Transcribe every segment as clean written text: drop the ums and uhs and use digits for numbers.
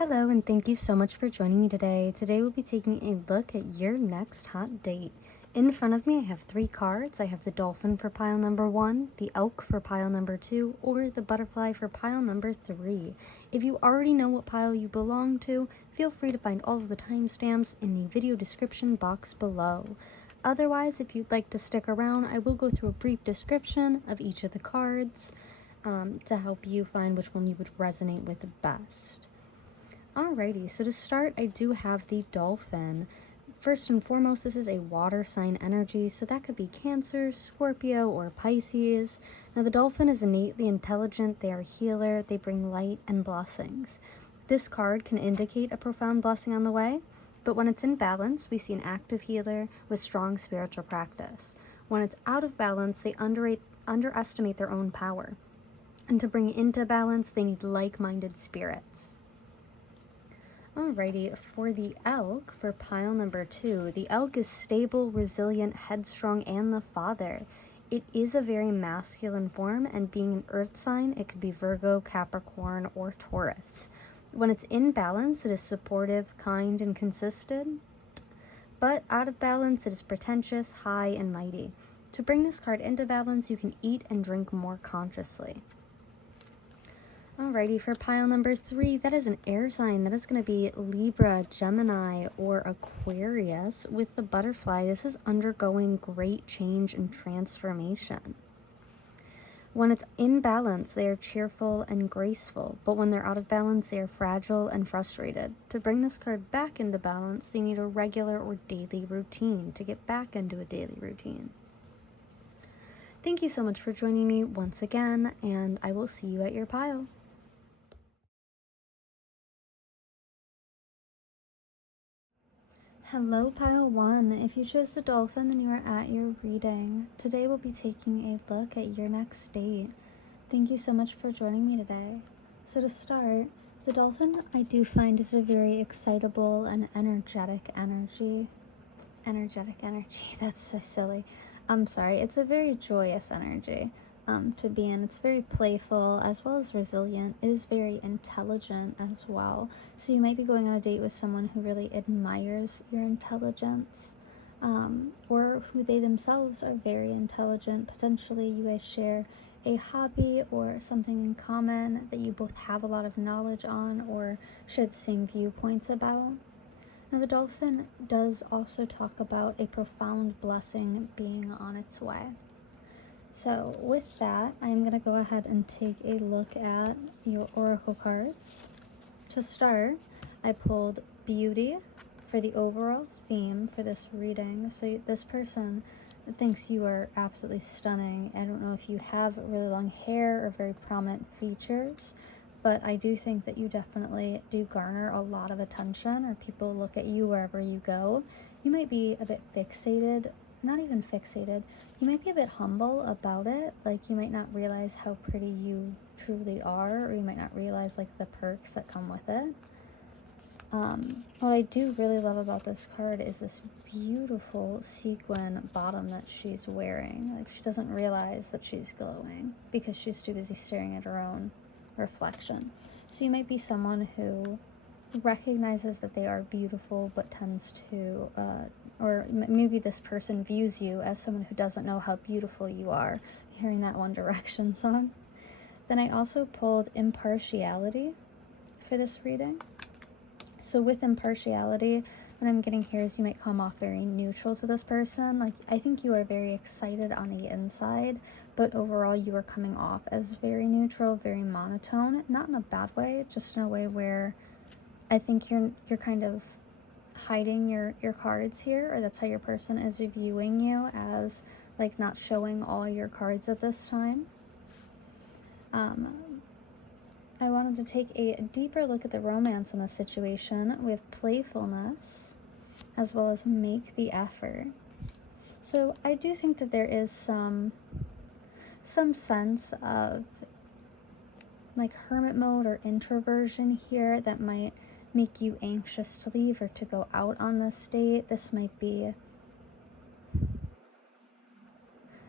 Hello, and thank you so much for joining me today. Today we'll be taking a look at your next hot date. In front of me, I have 3 cards. I have the dolphin for pile number 1, the elk for pile number 2, or the butterfly for pile number 3. If you already know what pile you belong to, feel free to find all of the timestamps in the video description box below. Otherwise, if you'd like to stick around, I will go through a brief description of each of the cards to help you find which one you would resonate with best. Alrighty, so to start, I do have the dolphin. First and foremost, this is a water sign energy, so that could be Cancer, Scorpio, or Pisces. Now, the dolphin is innately intelligent, they are a healer, they bring light and blessings. This card can indicate a profound blessing on the way, but when it's in balance, we see an active healer with strong spiritual practice. When it's out of balance, they underestimate their own power. And to bring it into balance, they need like-minded spirits. Alrighty, for the elk, for pile number 2, the elk is stable, resilient, headstrong, and the father. It is a very masculine form, and being an earth sign, it could be Virgo, Capricorn, or Taurus. When it's in balance, it is supportive, kind, and consistent, but out of balance, it is pretentious, high, and mighty. To bring this card into balance, you can eat and drink more consciously. Alrighty, for pile number 3, that is an air sign. That is going to be Libra, Gemini, or Aquarius. With the butterfly, this is undergoing great change and transformation. When it's in balance, they are cheerful and graceful, but when they're out of balance, they are fragile and frustrated. To bring this card back into balance, they need a regular or daily routine to get back into a daily routine. Thank you so much for joining me once again, and I will see you at your pile. Hello, pile 1. If you chose the dolphin, then you are at your reading. Today we'll be taking a look at your next date. Thank you so much for joining me today. So to start, the dolphin I do find is a very excitable and energetic energy. That's so silly. I'm sorry. It's a very joyous energy to be in. It's very playful as well as resilient. It is very intelligent as well. So you might be going on a date with someone who really admires your intelligence, or who they themselves are very intelligent. Potentially you guys share a hobby or something in common that you both have a lot of knowledge on or share the same viewpoints about. Now, the dolphin does also talk about a profound blessing being on its way. So with that, I'm going to go ahead and take a look at your oracle cards. To start, I pulled beauty for the overall theme for this reading. So this person thinks you are absolutely stunning. I don't know if you have really long hair or very prominent features, but I do think that you definitely do garner a lot of attention, or people look at you wherever you go. You might be a bit fixated, not even fixated, you might be a bit humble about it. Like, you might not realize how pretty you truly are, or you might not realize like the perks that come with it. What I do really love about this card is this beautiful sequin bottom that she's wearing. Like, she doesn't realize that she's glowing because she's too busy staring at her own reflection. So you might be someone who recognizes that they are beautiful but tends to or maybe this person views you as someone who doesn't know how beautiful you are, hearing that One Direction song. Then I also pulled impartiality for this reading. So with impartiality, what I'm getting here is you might come off very neutral to this person. Like, I think you are very excited on the inside, but overall you are coming off as very neutral, very monotone, not in a bad way, just in a way where I think you're kind of hiding your cards here, or that's how your person is viewing you, as like not showing all your cards at this time. I wanted to take a deeper look at the romance in this situation. We have playfulness as well as make the effort. So I do think that there is some sense of like hermit mode or introversion here that might make you anxious to leave or to go out on this date. This might be...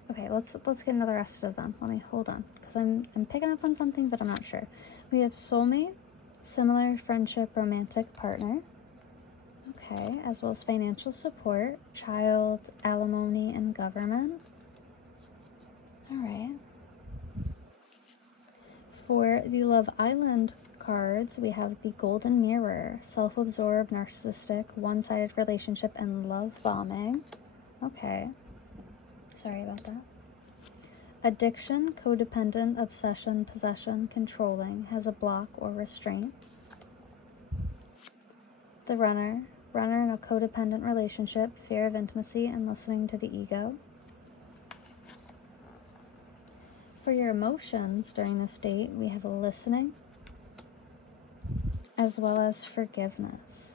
Okay, let's get another rest of them. Let me hold on, because I'm picking up on something, but I'm not sure. We have soulmate, Similar friendship, romantic partner. Okay, as well as financial support, child, alimony, and government. All right. For the Love Island cards, we have the Golden Mirror, self-absorbed, narcissistic, one-sided relationship, and love bombing. Okay. Sorry about that. Addiction, codependent, obsession, possession, controlling, has a block or restraint. The runner in a codependent relationship, fear of intimacy, and listening to the ego. For your emotions during this date, we have listening, as well as forgiveness.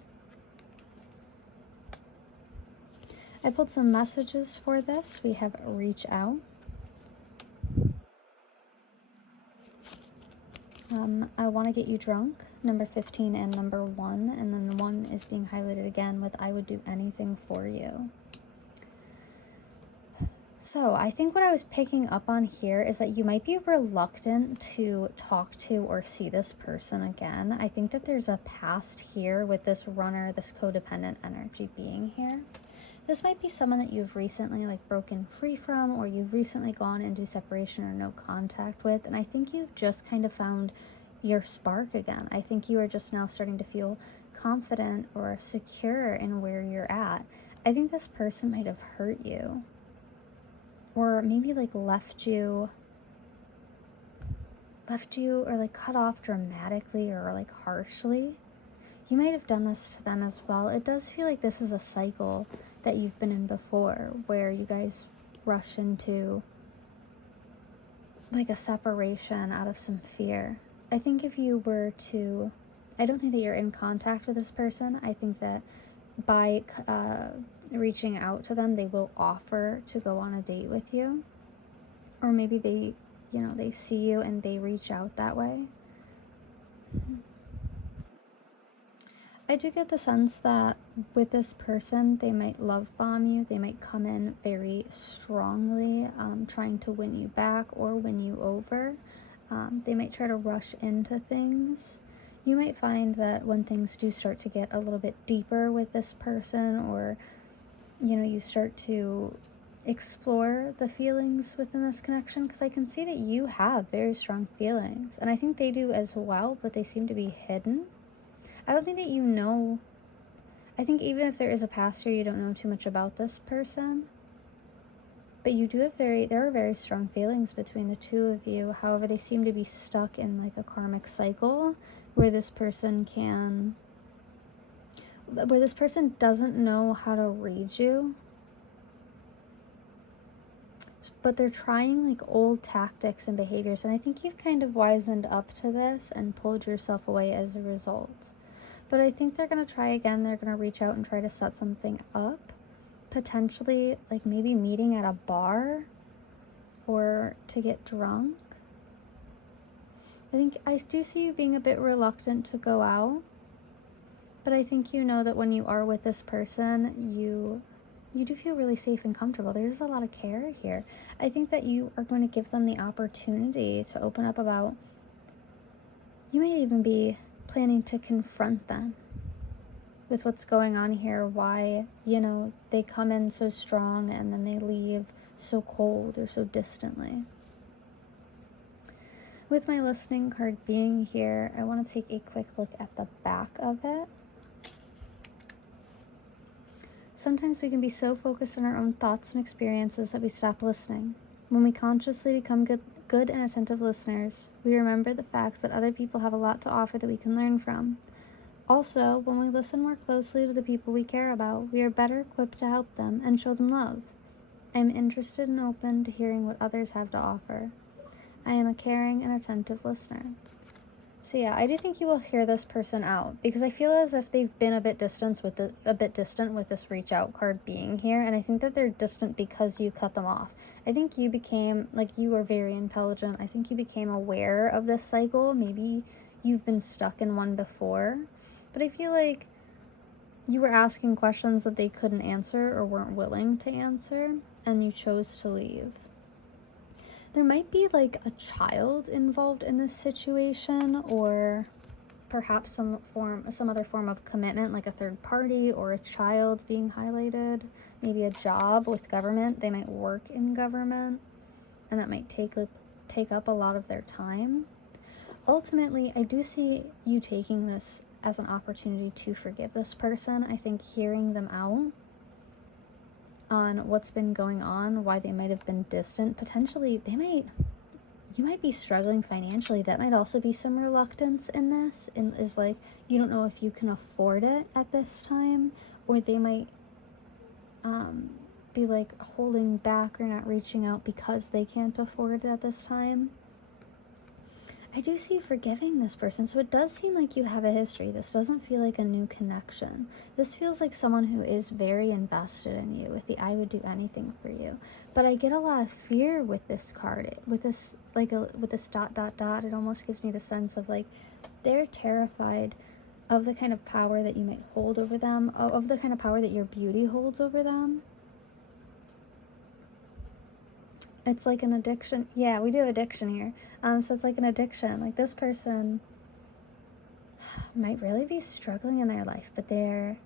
I pulled some messages for this. We have reach out. I want to get you drunk, number 15 and number 1, and then 1 is being highlighted again with I would do anything for you. So I think what I was picking up on here is that you might be reluctant to talk to or see this person again. I think that there's a past here with this runner, this codependent energy being here. This might be someone that you've recently broken free from, or you've recently gone into separation or no contact with, and I think you've just kind of found your spark again. I think you are just now starting to feel confident or secure in where you're at. I think this person might have hurt you, or maybe left you or cut off dramatically or harshly. You might have done this to them as well. It does feel like this is a cycle that you've been in before, where you guys rush into a separation out of some fear. I think if you were to, I don't think that you're in contact with this person. I think that by reaching out to them, they will offer to go on a date with you, or maybe they see you and they reach out that way. I do get the sense that with this person, they might love bomb you. They might come in very strongly, trying to win you back or win you over. They might try to rush into things. You might find that when things do start to get a little bit deeper with this person, or you start to explore the feelings within this connection, because I can see that you have very strong feelings, and I think they do as well, but they seem to be hidden. I don't think that I think even if there is a past here, you don't know too much about this person, but you do have there are very strong feelings between the two of you. However, they seem to be stuck in a karmic cycle where this person doesn't know how to read you, but they're trying old tactics and behaviors, and I think you've kind of wisened up to this and pulled yourself away as a result. But I think they're going to try again. They're going to reach out and try to set something up, potentially maybe meeting at a bar or to get drunk. I think I do see you being a bit reluctant to go out, but I think you know that when you are with this person, you do feel really safe and comfortable. There's a lot of care here. I think that you are going to give them the opportunity to open up about, you might even be planning to confront them with what's going on here, why they come in so strong and then they leave so cold or so distantly. With my listening card being here, I want to take a quick look at the back of it. Sometimes we can be so focused on our own thoughts and experiences that we stop listening. When we consciously become good and attentive listeners, we remember the fact that other people have a lot to offer that we can learn from. Also, when we listen more closely to the people we care about, we are better equipped to help them and show them love. I am interested and open to hearing what others have to offer. I am a caring and attentive listener. So yeah, I do think you will hear this person out, because I feel as if they've been a bit distant with this reach out card being here, and I think that they're distant because you cut them off. I think you became, you were very intelligent. I think you became aware of this cycle. Maybe you've been stuck in one before, but I feel like you were asking questions that they couldn't answer or weren't willing to answer, and you chose to leave. There might be a child involved in this situation, or perhaps some other form of commitment, like a third party or a child being highlighted, maybe a job with government. They might work in government, and that might take up a lot of their time. Ultimately, I do see you taking this as an opportunity to forgive this person. I think hearing them out on what's been going on, why they might have been distant, potentially you might be struggling financially. That might also be some reluctance in this, and is like, you don't know if you can afford it at this time, or they might be like holding back or not reaching out because they can't afford it at this time. I do see forgiving this person, so it does seem like you have a history. This doesn't feel like a new connection. This feels like someone who is very invested in you, with the I would do anything for you. But I get a lot of fear with this card, with this with this ... It almost gives me the sense of like they're terrified of the kind of power that you might hold over them, of the kind of power that your beauty holds over them. It's like an addiction. Yeah, we do addiction here. So it's like an addiction. Like, this person might really be struggling in their life, but they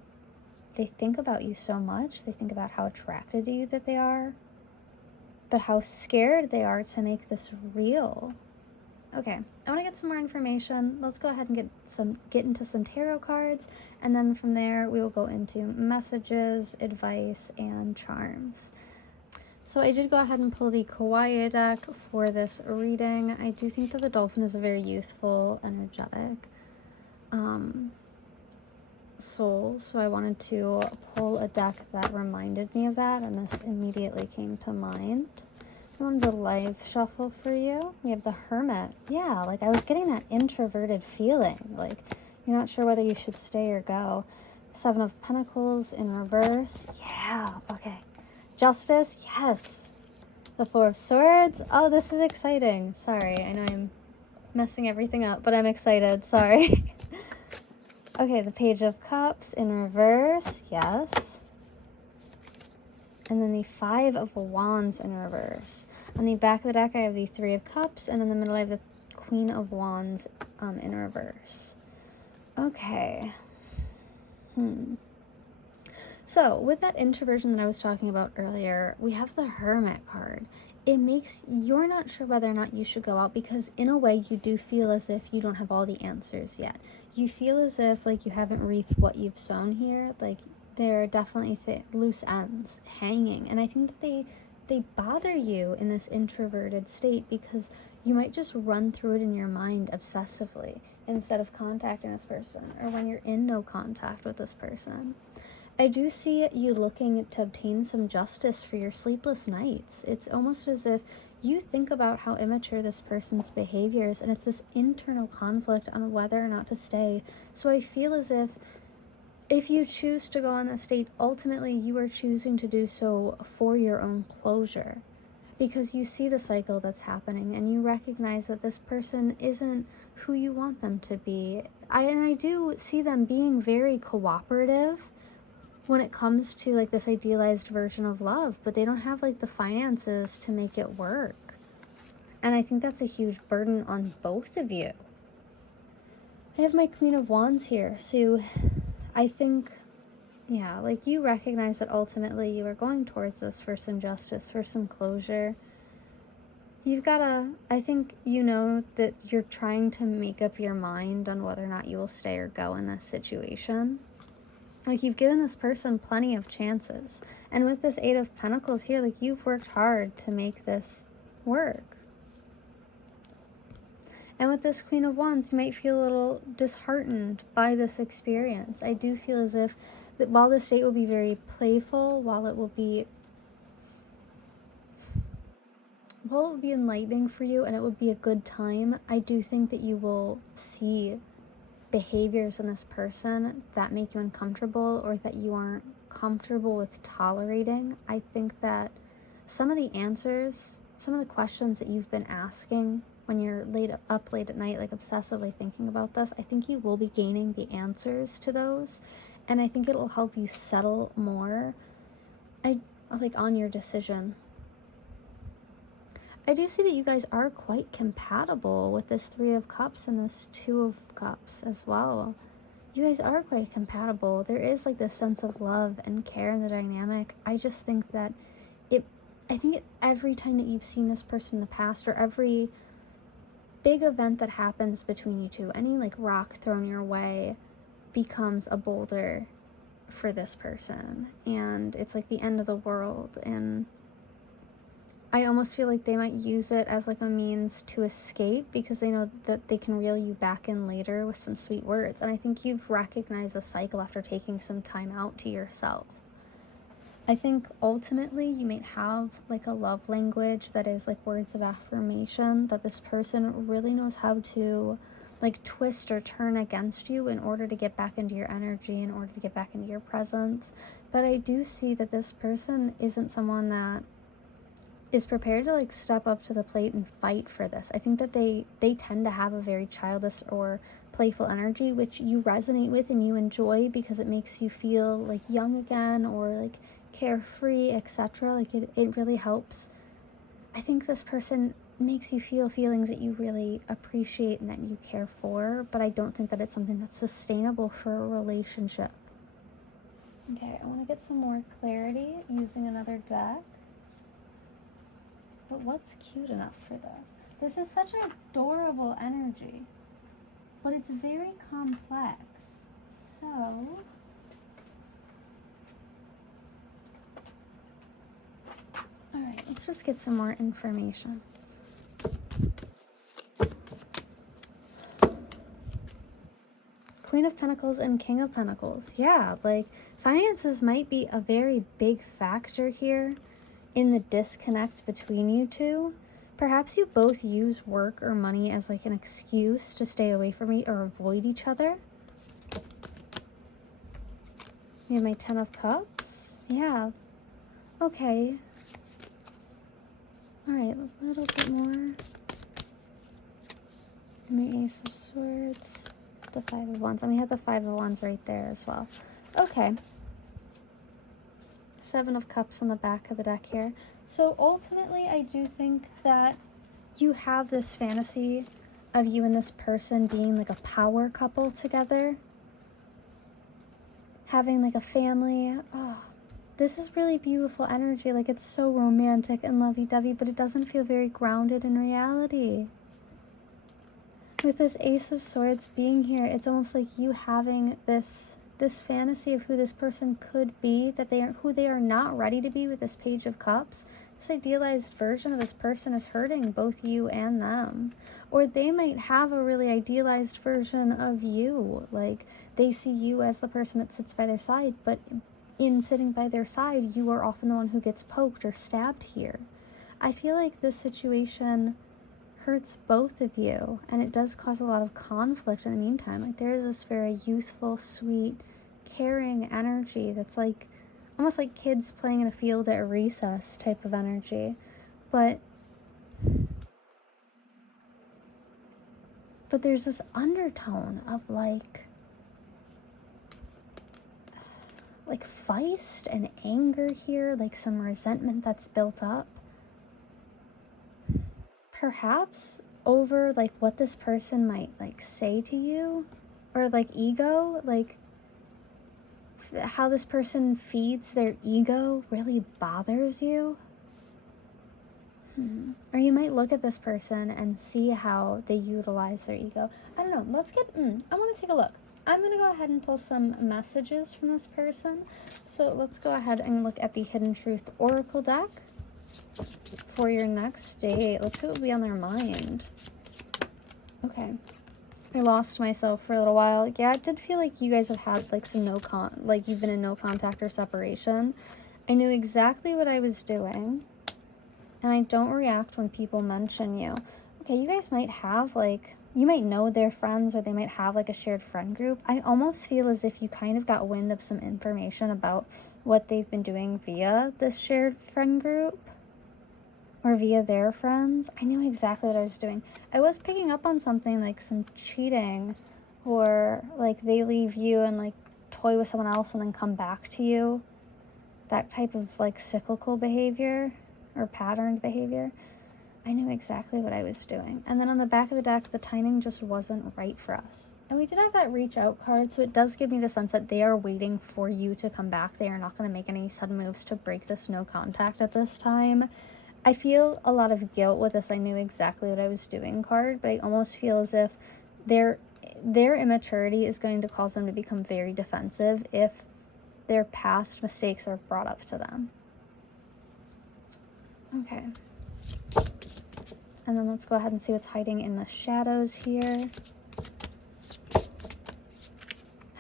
think about you so much. They think about how attracted to you that they are, but how scared they are to make this real. Okay, I want to get some more information. Let's go ahead and get into some tarot cards, and then from there we will go into messages, advice, and charms. So I did go ahead and pull the Kawaii deck for this reading. I do think that the dolphin is a very youthful, energetic soul, so I wanted to pull a deck that reminded me of that, and this immediately came to mind. I wanted to live shuffle for you. We have the Hermit. Yeah, like I was getting that introverted feeling, like you're not sure whether you should stay or go. Seven of Pentacles in reverse. Yeah, okay. Justice, yes. The Four of Swords. Oh, this is exciting. Sorry, I know I'm messing everything up, but I'm excited. Sorry. Okay, the Page of Cups in reverse. Yes. And then the Five of Wands in reverse. On the back of the deck, I have the Three of Cups, and in the middle, I have the Queen of Wands in reverse. Okay. So, with that introversion that I was talking about earlier, we have the Hermit card. It makes you're not sure whether or not you should go out, because in a way you do feel as if you don't have all the answers yet. You feel as if like you haven't reaped what you've sown here. Like there are definitely loose ends hanging, and I think that they bother you in this introverted state because you might just run through it in your mind obsessively instead of contacting this person, or when you're in no contact with this person. I do see you looking to obtain some justice for your sleepless nights. It's almost as if you think about how immature this person's behavior is, and it's this internal conflict on whether or not to stay. So I feel as if you choose to go on this date, ultimately you are choosing to do so for your own closure, because you see the cycle that's happening and you recognize that this person isn't who you want them to be. I do see them being very cooperative when it comes to like this idealized version of love, but they don't have like the finances to make it work. And I think that's a huge burden on both of you. I have my Queen of Wands here, so I think, yeah, like you recognize that ultimately you are going towards this for some justice, for some closure. I think you know that you're trying to make up your mind on whether or not you will stay or go in this situation. Like, you've given this person plenty of chances. And with this Eight of Pentacles here, like, you've worked hard to make this work. And with this Queen of Wands, you might feel a little disheartened by this experience. I do feel as if that while this date will be very playful, while it will be enlightening for you and it would be a good time, I do think that you will see behaviors in this person that make you uncomfortable or that you aren't comfortable with tolerating. I think that some of the answers, some of the questions that you've been asking when you're up late at night, like obsessively thinking about this, I think you will be gaining the answers to those, and I think it will help you settle more on your decision. I do see that you guys are quite compatible with this Three of Cups and this Two of Cups as well. You guys are quite compatible. There is like this sense of love and care in the dynamic. I just think that every time that you've seen this person in the past, or every big event that happens between you two, any like rock thrown your way becomes a boulder for this person, and it's like the end of the world. And I almost feel like they might use it as like a means to escape, because they know that they can reel you back in later with some sweet words. And I think you've recognized the cycle after taking some time out to yourself. I think ultimately you might have like a love language that is like words of affirmation, that this person really knows how to like twist or turn against you in order to get back into your energy, in order to get back into your presence. But I do see that this person isn't someone that is prepared to like step up to the plate and fight for this. I think that they tend to have a very childish or playful energy, which you resonate with and you enjoy because it makes you feel like young again, or like carefree, etc. Like it really helps. I think this person makes you feel feelings that you really appreciate and that you care for, but I don't think that it's something that's sustainable for a relationship. Okay, I want to get some more clarity using another deck. But what's cute enough for this? This is such an adorable energy, but it's very complex. So, alright, let's just get some more information. Queen of Pentacles and King of Pentacles. Yeah, like finances might be a very big factor here in the disconnect between you two. Perhaps you both use work or money as like an excuse to stay away from or avoid each other. You have my 10 of Cups. Yeah. Okay. Alright, a little bit more. My Ace of Swords. The 5 of Wands. And we have the 5 of Wands right there as well. Okay. 7 of Cups on the back of the deck here. So ultimately, I do think that you have this fantasy of you and this person being like a power couple together. Having like a family. Oh, this is really beautiful energy. Like, it's so romantic and lovey-dovey, but it doesn't feel very grounded in reality. With this Ace of Swords being here, it's almost like you having this fantasy of who this person could be, that who they are not ready to be with this Page of Cups. This idealized version of this person is hurting both you and them. Or they might have a really idealized version of you. Like, they see you as the person that sits by their side, but in sitting by their side, you are often the one who gets poked or stabbed here. I feel like this situation hurts both of you, and it does cause a lot of conflict in the meantime. Like, there is this very youthful, sweet, caring energy that's like almost like kids playing in a field at recess type of energy. But there's this undertone of like feist and anger here, like some resentment that's built up. Perhaps over like what this person might like say to you, or like ego, like how this person feeds their ego really bothers you. Or you might look at this person and see how they utilize their ego. I don't know. Let's get, I want to take a look. I'm going to go ahead and pull some messages from this person. So let's go ahead and look at the Hidden Truth Oracle deck for your next date. Let's see what will be on their mind. Okay. I lost myself for a little while. Yeah, it did feel like you guys have had like some like you've been in no contact or separation. I knew exactly what I was doing. And I don't react when people mention you. Okay, you guys might have like, you might know their friends, or they might have like a shared friend group. I almost feel as if you kind of got wind of some information about what they've been doing via this shared friend group, or via their friends. I knew exactly what I was doing. I was picking up on something like some cheating, or like they leave you and like toy with someone else and then come back to you. That type of like cyclical behavior or patterned behavior. I knew exactly what I was doing. And then on the back of the deck, the timing just wasn't right for us. And we did have that reach out card, so it does give me the sense that they are waiting for you to come back. They are not going to make any sudden moves to break this no contact at this time. I feel a lot of guilt with this I knew exactly what I was doing card, but I almost feel as if their immaturity is going to cause them to become very defensive if their past mistakes are brought up to them. Okay. And then let's go ahead and see what's hiding in the shadows here.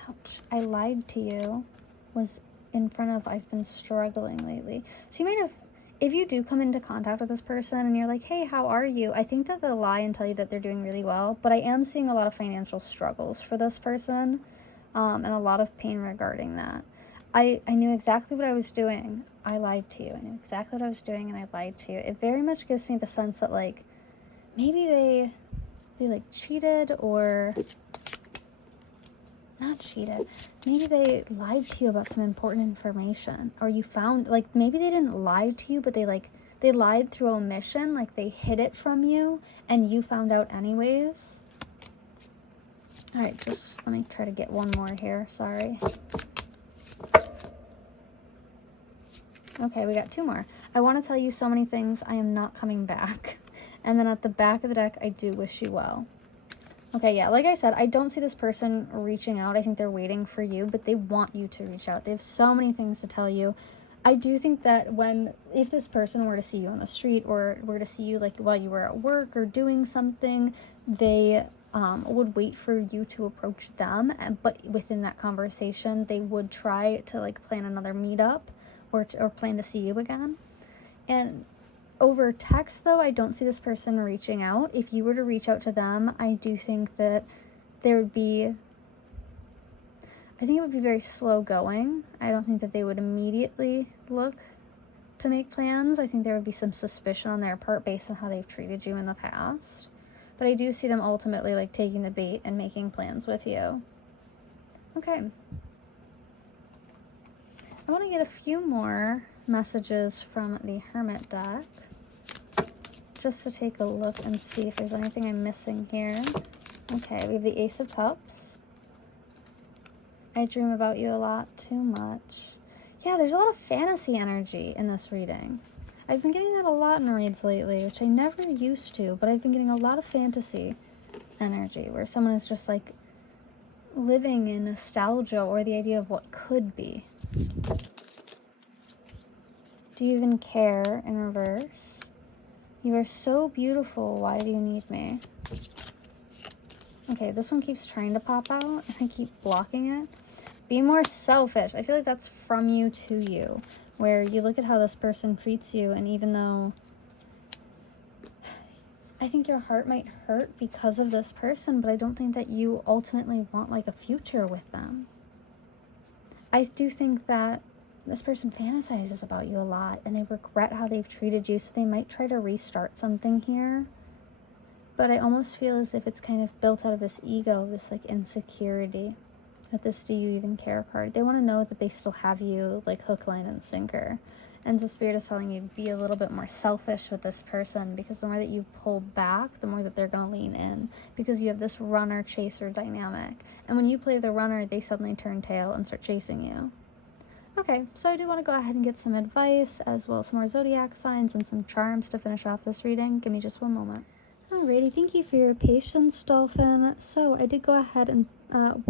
Ouch. I lied to you was in front of I've been struggling lately. So you might have, if you do come into contact with this person and you're like, hey, how are you? I think that they'll lie and tell you that they're doing really well. But I am seeing a lot of financial struggles for this person, and a lot of pain regarding that. I knew exactly what I was doing. I lied to you. I knew exactly what I was doing and I lied to you. It very much gives me the sense that, like, maybe they like cheated, or not cheated. Maybe they lied to you about some important information, or you found, like, maybe they didn't lie to you, but they lied through omission, like they hid it from you and you found out anyways. All right, just let me try to get one more here. Sorry. Okay, we got two more. I want to tell you so many things. I am not coming back. And then at the back of the deck, I do wish you well. Okay, yeah, like I said, I don't see this person reaching out. I think they're waiting for you, but they want you to reach out. They have so many things to tell you. I do think that if this person were to see you on the street, or were to see you like while you were at work or doing something, they would wait for you to approach them. But within that conversation, they would try to like plan another meetup or plan to see you again. And over text, though, I don't see this person reaching out. If you were to reach out to them, I do think that there would be, I think it would be very slow going. I don't think that they would immediately look to make plans. I think there would be some suspicion on their part based on how they've treated you in the past. But I do see them ultimately like taking the bait and making plans with you. Okay. I want to get a few more messages from the Hermit deck, just to take a look and see if there's anything I'm missing here. Okay, we have the Ace of Cups. I dream about you a lot, too much. Yeah, there's a lot of fantasy energy in this reading. I've been getting that a lot in reads lately, which I never used to, but I've been getting a lot of fantasy energy, where someone is just like living in nostalgia or the idea of what could be. Do you even care in reverse? You are so beautiful. Why do you need me? Okay, this one keeps trying to pop out, and I keep blocking it. Be more selfish. I feel like that's from you to you, where you look at how this person treats you, and even though I think your heart might hurt because of this person, but I don't think that you ultimately want like a future with them. I do think that this person fantasizes about you a lot, and they regret how they've treated you, so they might try to restart something here. But I almost feel as if it's kind of built out of this ego, this like insecurity with this do you even care card. They want to know that they still have you like hook, line, and sinker. And the Spirit is telling you to be a little bit more selfish with this person, because the more that you pull back, the more that they're going to lean in, because you have this runner-chaser dynamic. And when you play the runner, they suddenly turn tail and start chasing you. Okay, so I do want to go ahead and get some advice, as well as some more zodiac signs and some charms to finish off this reading. Give me just one moment. Alrighty, thank you for your patience, Dolphin. So I did go ahead and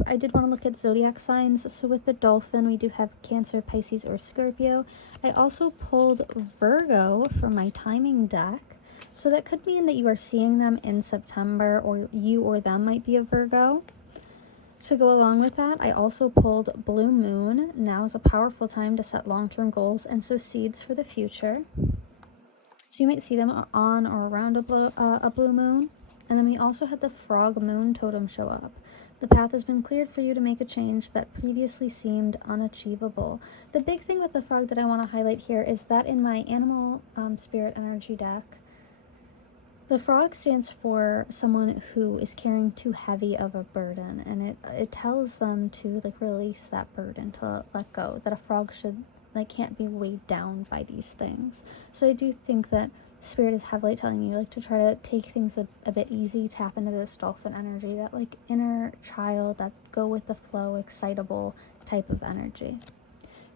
I did want to look at zodiac signs. So with the Dolphin, we do have Cancer, Pisces, or Scorpio. I also pulled Virgo for my timing deck. So that could mean that you are seeing them in September, or you or them might be a Virgo. To go along with that, I also pulled Blue Moon. Now is a powerful time to set long-term goals and sow seeds for the future. So you might see them on or around a blue moon. And then we also had the Frog Moon totem show up. The path has been cleared for you to make a change that previously seemed unachievable. The big thing with the frog that I want to highlight here is that in my animal spirit energy deck, the frog stands for someone who is carrying too heavy of a burden, and it tells them to like release that burden, to let go, that a frog should can't be weighed down by these things. So I do think that Spirit is heavily telling you, like, to try to take things a bit easy, tap into this dolphin energy, that, like, inner child, that go with the flow, excitable type of energy.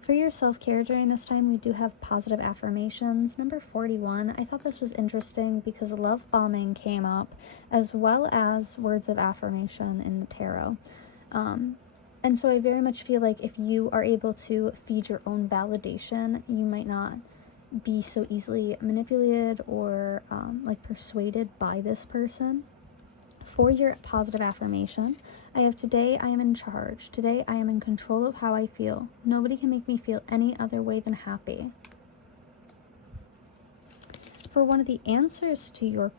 For your self-care during this time, we do have positive affirmations. Number 41, I thought this was interesting because love bombing came up, as well as words of affirmation in the tarot. And so I very much feel like if you are able to feed your own validation, you might not be so easily manipulated or like persuaded by this person. For your positive affirmation, I have, today I am in charge. Today I am in control of how I feel. Nobody can make me feel any other way than happy. For one of the answers to your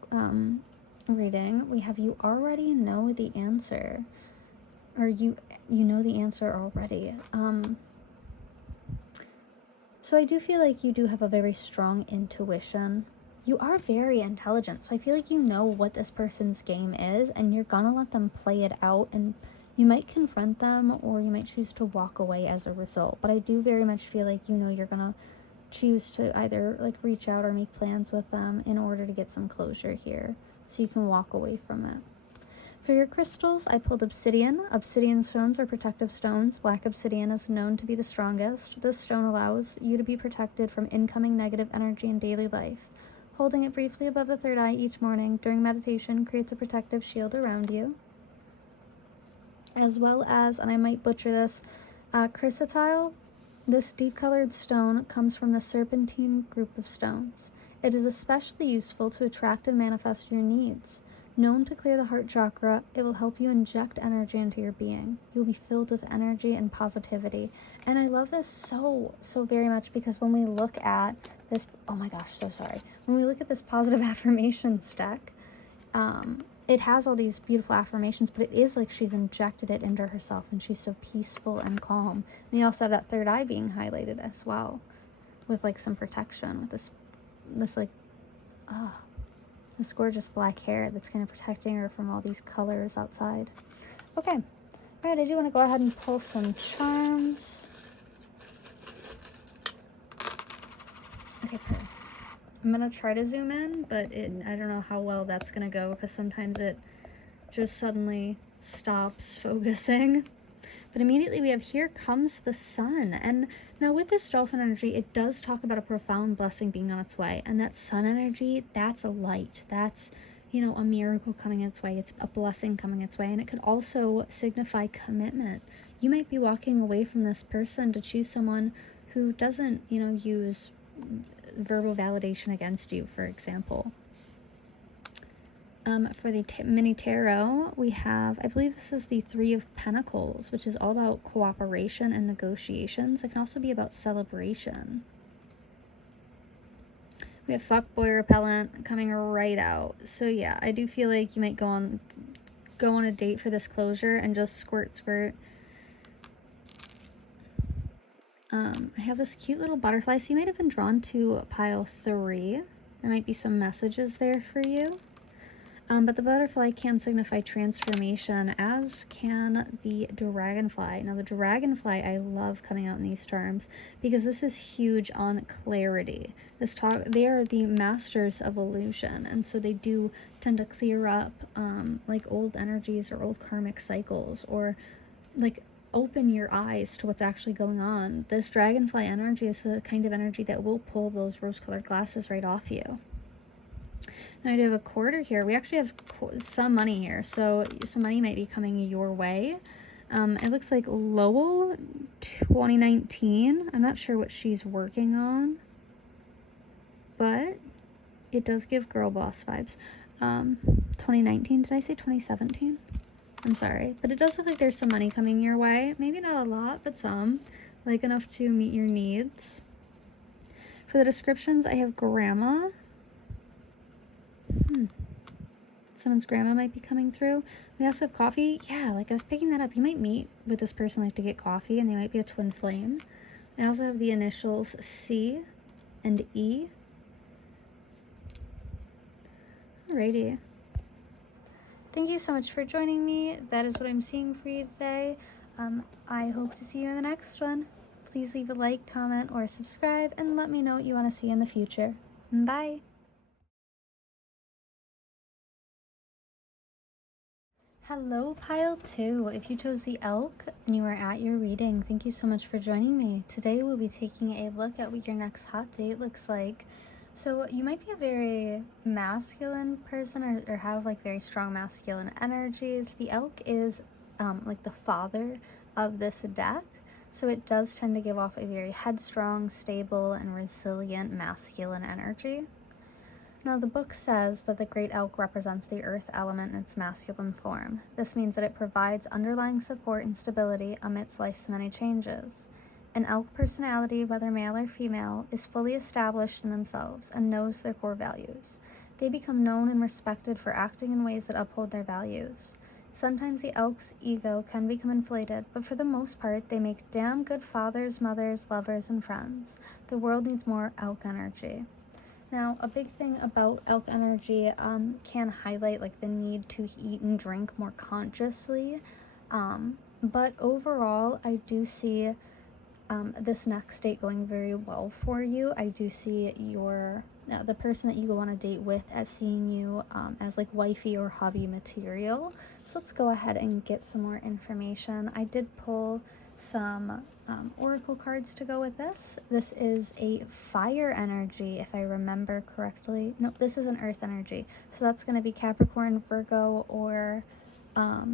reading, we have, you already know the answer. Or you know the answer already. So I do feel like you do have a very strong intuition. You are very intelligent, so I feel like you know what this person's game is, and you're gonna let them play it out, and you might confront them, or you might choose to walk away as a result. But I do very much feel like you know you're gonna choose to either like reach out or make plans with them in order to get some closure here, so you can walk away from it. For your crystals, I pulled obsidian. Obsidian stones are protective stones. Black obsidian is known to be the strongest. This stone allows you to be protected from incoming negative energy in daily life. Holding it briefly above the third eye each morning during meditation creates a protective shield around you. As well as, and I might butcher this, chrysotile. This deep-colored stone comes from the serpentine group of stones. It is especially useful to attract and manifest your needs. Known to clear the heart chakra, it will help you inject energy into your being. You'll be filled with energy and positivity. And I love this so very much, because when we look at this, oh my gosh, so sorry. When we look at this positive affirmations deck, it has all these beautiful affirmations, but it is like she's injected it into herself, and she's so peaceful and calm. And you also have that third eye being highlighted as well, with like some protection, with this like, this gorgeous black hair that's kind of protecting her from all these colors outside. Okay. All right, I do want to go ahead and pull some charms. Okay, perfect. I'm going to try to zoom in, but I don't know how well that's going to go, because sometimes it just suddenly stops focusing. But immediately we have, here comes the sun. And now with this dolphin energy, it does talk about a profound blessing being on its way. And that sun energy, that's a light. That's, you know, a miracle coming its way. It's a blessing coming its way. And it could also signify commitment. You might be walking away from this person to choose someone who doesn't, you know, use verbal validation against you, for example. For the mini tarot, we have, I believe this is the Three of Pentacles, which is all about cooperation and negotiations. It can also be about celebration. We have fuckboy repellent coming right out. So yeah, I do feel like you might go on a date for this closure and just squirt. I have this cute little butterfly, so you might have been drawn to pile 3. There might be some messages there for you. But the butterfly can signify transformation, as can the dragonfly. Now, the dragonfly, I love coming out in these terms, because this is huge on clarity. They are the masters of illusion, and so they do tend to clear up like old energies or old karmic cycles, or like open your eyes to what's actually going on. This dragonfly energy is the kind of energy that will pull those rose-colored glasses right off you. Now I do have a quarter here. We actually have some money here, so some money might be coming your way. It looks like Lowell 2019. I'm not sure what she's working on, but it does give girl boss vibes. 2019, did I say 2017? I'm sorry, but it does look like there's some money coming your way. Maybe not a lot, but some, like enough to meet your needs. For the descriptions, I have grandma. Someone's grandma might be coming through. We also have coffee. Yeah, like I was picking that up. You might meet with this person like to get coffee, and they might be a twin flame. I also have the initials C and E. Alrighty. Thank you so much for joining me. That is what I'm seeing for you today. I hope to see you in the next one. Please leave a like, comment, or subscribe, and let me know what you want to see in the future. Bye! Hello, pile 2. If you chose the elk and you are at your reading, thank you so much for joining me. Today we'll be taking a look at what your next hot date looks like. So you might be a very masculine person or have like very strong masculine energies. The elk is like the father of this deck. So it does tend to give off a very headstrong, stable, and resilient masculine energy. Now, the book says that the great elk represents the earth element in its masculine form. This means that it provides underlying support and stability amidst life's many changes. An elk personality, whether male or female, is fully established in themselves and knows their core values. They become known and respected for acting in ways that uphold their values. Sometimes the elk's ego can become inflated, but for the most part, they make damn good fathers, mothers, lovers, and friends. The world needs more elk energy. Now, a big thing about elk energy can highlight like the need to eat and drink more consciously. But overall, I do see this next date going very well for you. I do see the person that you go on a date with as seeing you as like wifey or hubby material. So let's go ahead and get some more information. I did pull some oracle cards to go with this. This is a fire energy, if I remember correctly. No, this is an earth energy. So that's going to be Capricorn, Virgo, or oh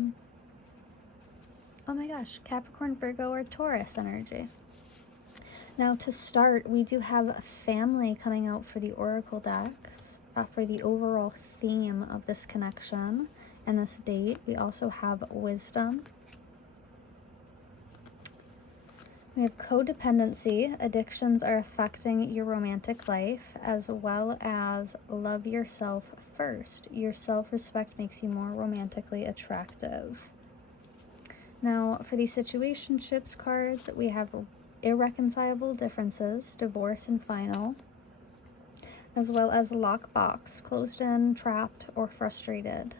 my gosh, Capricorn, Virgo, or Taurus energy. Now, to start, we do have family coming out for the oracle decks for the overall theme of this connection and this date. We also have wisdom. We have codependency. Addictions are affecting your romantic life, as well as love yourself first. Your self-respect makes you more romantically attractive. Now, for the situationships cards, we have irreconcilable differences, divorce and final, as well as lockbox, closed in, trapped, or frustrated.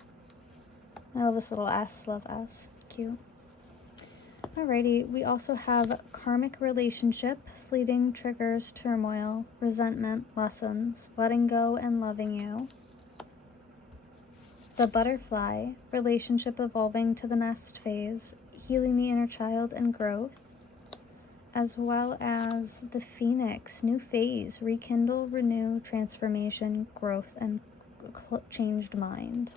I love this little S, love S, cute. Alrighty, we also have karmic relationship, fleeting triggers, turmoil, resentment, lessons, letting go and loving you. The butterfly, relationship evolving to the next phase, healing the inner child and growth. As well as the phoenix, new phase, rekindle, renew, transformation, growth, and changed mind.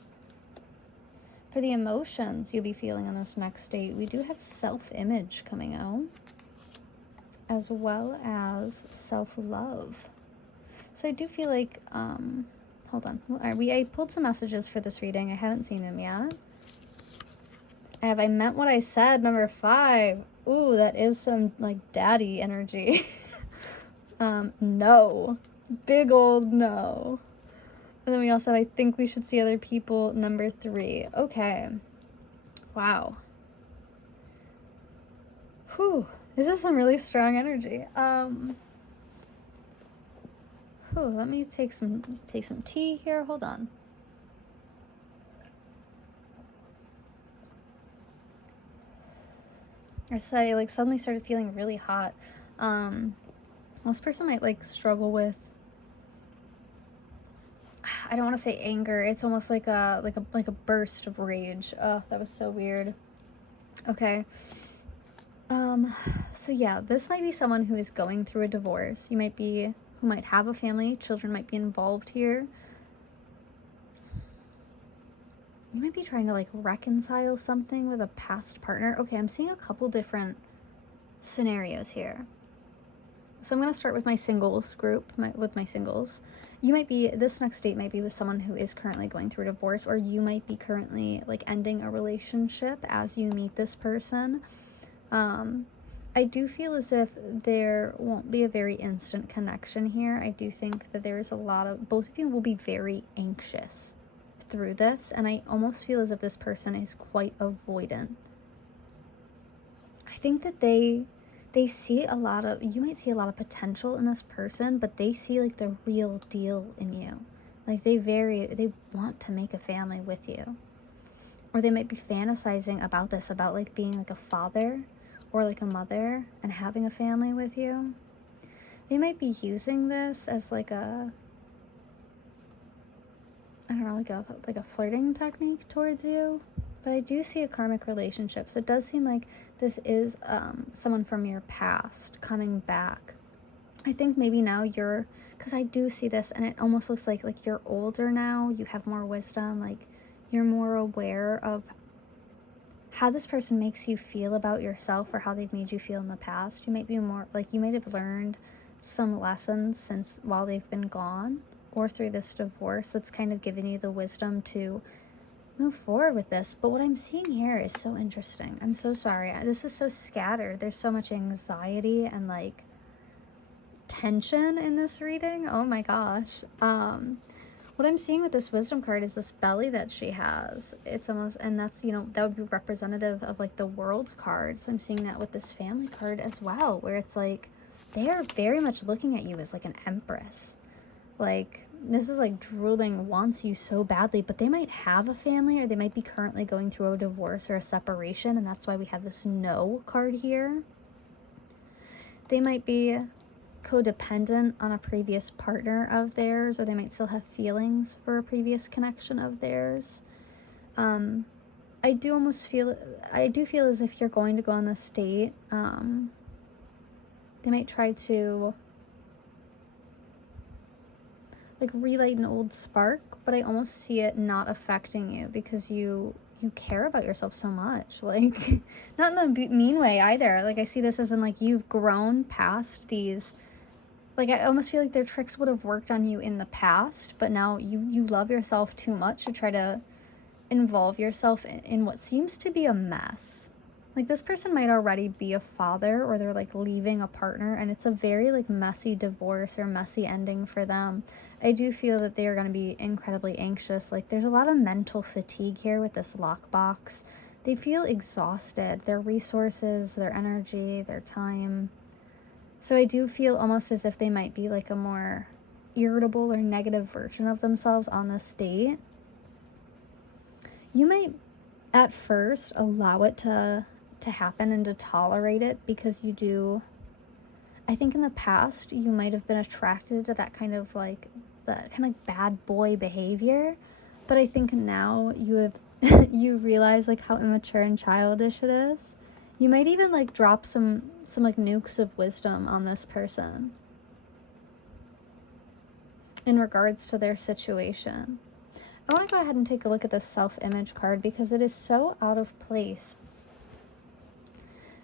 For the emotions you'll be feeling on this next date, we do have self-image coming out, as well as self-love. So I do feel like, hold on, I pulled some messages for this reading. I haven't seen them yet. I meant what I said, number 5. Ooh, that is some, like, daddy energy. No. Big old no. And then we also have, I think we should see other people, number 3. Okay. Wow. Whew. This is some really strong energy. Let me take some tea here. Hold on. I say, like, suddenly started feeling really hot. This person might, like, struggle with, I don't want to say anger. It's almost like a burst of rage. Oh, that was so weird. Okay. So yeah, this might be someone who is going through a divorce. Who might have a family. Children might be involved here. You might be trying to, like, reconcile something with a past partner. Okay, I'm seeing a couple different scenarios here. So I'm going to start with my singles group, with my singles. This next date might be with someone who is currently going through a divorce, or you might be currently, like, ending a relationship as you meet this person. I do feel as if there won't be a very instant connection here. I do think that there is both of you will be very anxious through this, and I almost feel as if this person is quite avoidant. I think that they see you might see a lot of potential in this person, but they see, like, the real deal in you. Like, they want to make a family with you. Or they might be fantasizing about this, about, like, being, like, a father or, like, a mother and having a family with you. They might be using this as, like, I don't know, like a flirting technique towards you. But I do see a karmic relationship. So it does seem like this is someone from your past coming back. I think maybe now you're, because I do see this and it almost looks like you're older now, you have more wisdom, like you're more aware of how this person makes you feel about yourself or how they've made you feel in the past. You might be more, like you might have learned some lessons since while they've been gone, or through this divorce that's kind of given you the wisdom to move forward with this. But what I'm seeing here is so interesting. I'm so sorry. This is so scattered. There's so much anxiety and like tension in this reading. Oh my gosh. What I'm seeing with this wisdom card is this belly that she has. It's almost, and that's, you know, that would be representative of like the world card. So I'm seeing that with this family card as well, where it's like they are very much looking at you as like an empress. Like this is like drooling, wants you so badly, but they might have a family, or they might be currently going through a divorce or a separation, and that's why we have this no card here. They might be codependent on a previous partner of theirs, or they might still have feelings for a previous connection of theirs. I do feel as if you're going to go on this date, they might try to like relight an old spark, but I almost see it not affecting you because you care about yourself so much. Like, not in a mean way either. Like, I see this as in like you've grown past these. Like, I almost feel like their tricks would have worked on you in the past, but now you love yourself too much to try to involve yourself in what seems to be a mess. Like, this person might already be a father, or they're like leaving a partner, and it's a very like messy divorce or messy ending for them. I do feel that they are going to be incredibly anxious. Like, there's a lot of mental fatigue here with this lockbox. They feel exhausted. Their resources, their energy, their time. So I do feel almost as if they might be like a more irritable or negative version of themselves on this date. You might at first allow it to happen and to tolerate it because you do. I think in the past you might have been attracted to that kind of like bad boy behavior, but I think now you have you realize like how immature and childish it is. You might even like drop some like nukes of wisdom on this person in regards to their situation. I want to go ahead and take a look at this self-image card because it is so out of place.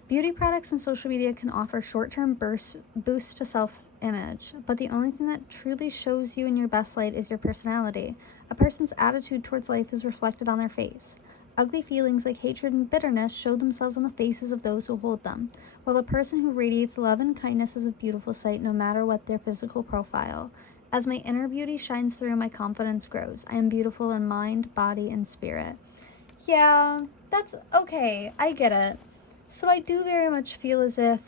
Beauty products and social media can offer short-term boost to self-image, but the only thing that truly shows you in your best light is your personality. A person's attitude towards life is reflected on their face. Ugly feelings like hatred and bitterness show themselves on the faces of those who hold them, while the person who radiates love and kindness is a beautiful sight no matter what their physical profile. As my inner beauty shines through, my confidence grows. I am beautiful in mind, body, and spirit. Yeah, that's okay. I get it. So I do very much feel as if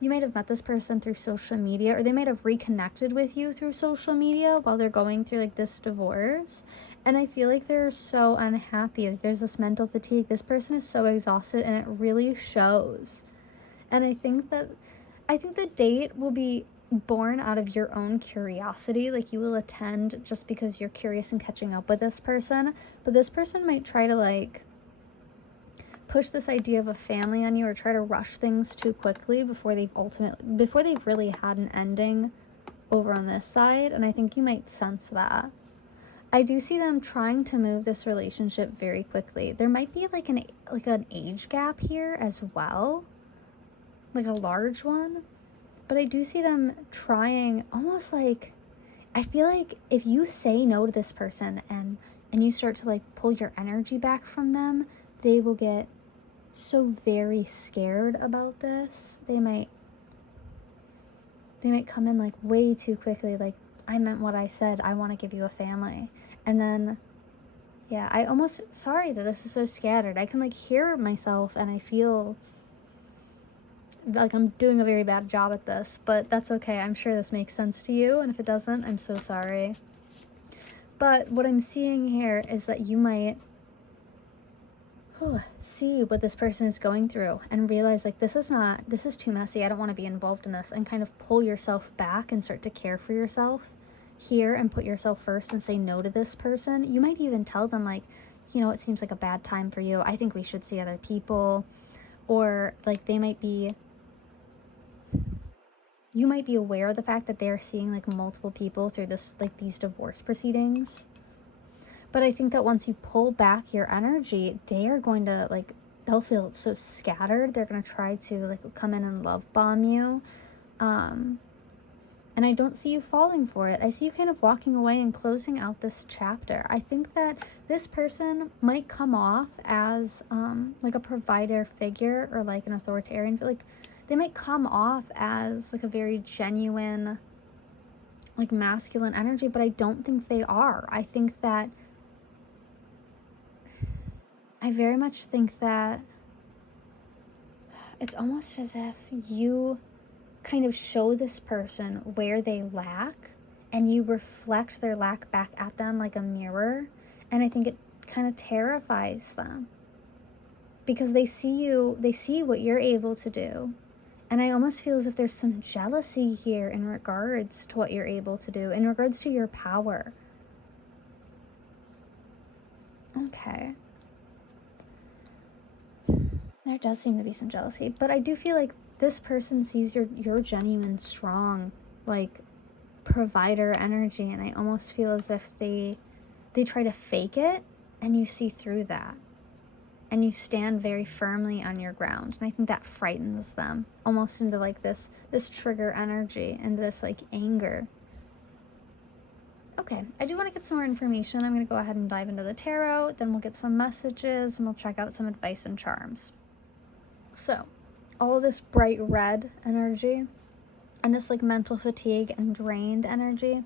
you might have met this person through social media, or they might have reconnected with you through social media while they're going through like this divorce. And I feel like they're so unhappy. Like there's this mental fatigue. This person is so exhausted and it really shows. And I think the date will be born out of your own curiosity. Like you will attend just because you're curious and catching up with this person. But this person might try to like push this idea of a family on you, or try to rush things too quickly before they've really had an ending over on this side. And I think you might sense that. I do see them trying to move this relationship very quickly. There might be like an age gap here as well, like a large one. But I do see them trying, almost like, I feel like if you say no to this person and you start to like pull your energy back from them, they will get so very scared about this. They might come in like way too quickly, like, I meant what I said, I want to give you a family. And then, yeah, sorry that this is so scattered. I can like hear myself and I feel like I'm doing a very bad job at this, but that's okay. I'm sure this makes sense to you, and if it doesn't, I'm so sorry. But what I'm seeing here is that you might see what this person is going through and realize like this is too messy. I don't want to be involved in this, and kind of pull yourself back and start to care for yourself here and put yourself first and say no to this person. You might even tell them like, you know, it seems like a bad time for you. I think we should see other people. Or like they might be, you might be aware of the fact that they're seeing like multiple people through this, like these divorce proceedings. But I think that once you pull back your energy, they are going to like, they'll feel so scattered. They're going to try to like come in and love bomb you. And I don't see you falling for it. I see you kind of walking away and closing out this chapter. I think that this person might come off as like a provider figure or like an authoritarian. Like they might come off as like a very genuine, like masculine energy, but I don't think they are. I think that, I very much think that it's almost as if you kind of show this person where they lack and you reflect their lack back at them like a mirror. And I think it kind of terrifies them because they see what you're able to do. And I almost feel as if there's some jealousy here in regards to what you're able to do, in regards to your power. Okay. There does seem to be some jealousy, but I do feel like this person sees your genuine, strong, like provider energy, and I almost feel as if they try to fake it, and you see through that, and you stand very firmly on your ground, and I think that frightens them almost into like this trigger energy and this like anger. Okay, I do want to get some more information. I'm going to go ahead and dive into the tarot, then we'll get some messages, and we'll check out some advice and charms. So, all of this bright red energy and this like mental fatigue and drained energy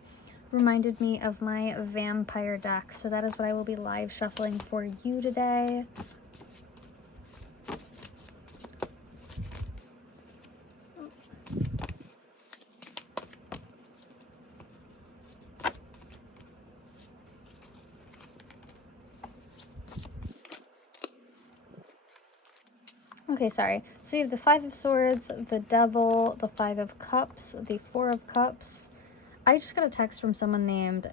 reminded me of my vampire deck. So that is what I will be live shuffling for you today. Okay, sorry. So you have the Five of Swords, the Devil, the Five of Cups, the Four of Cups. I just got a text from someone named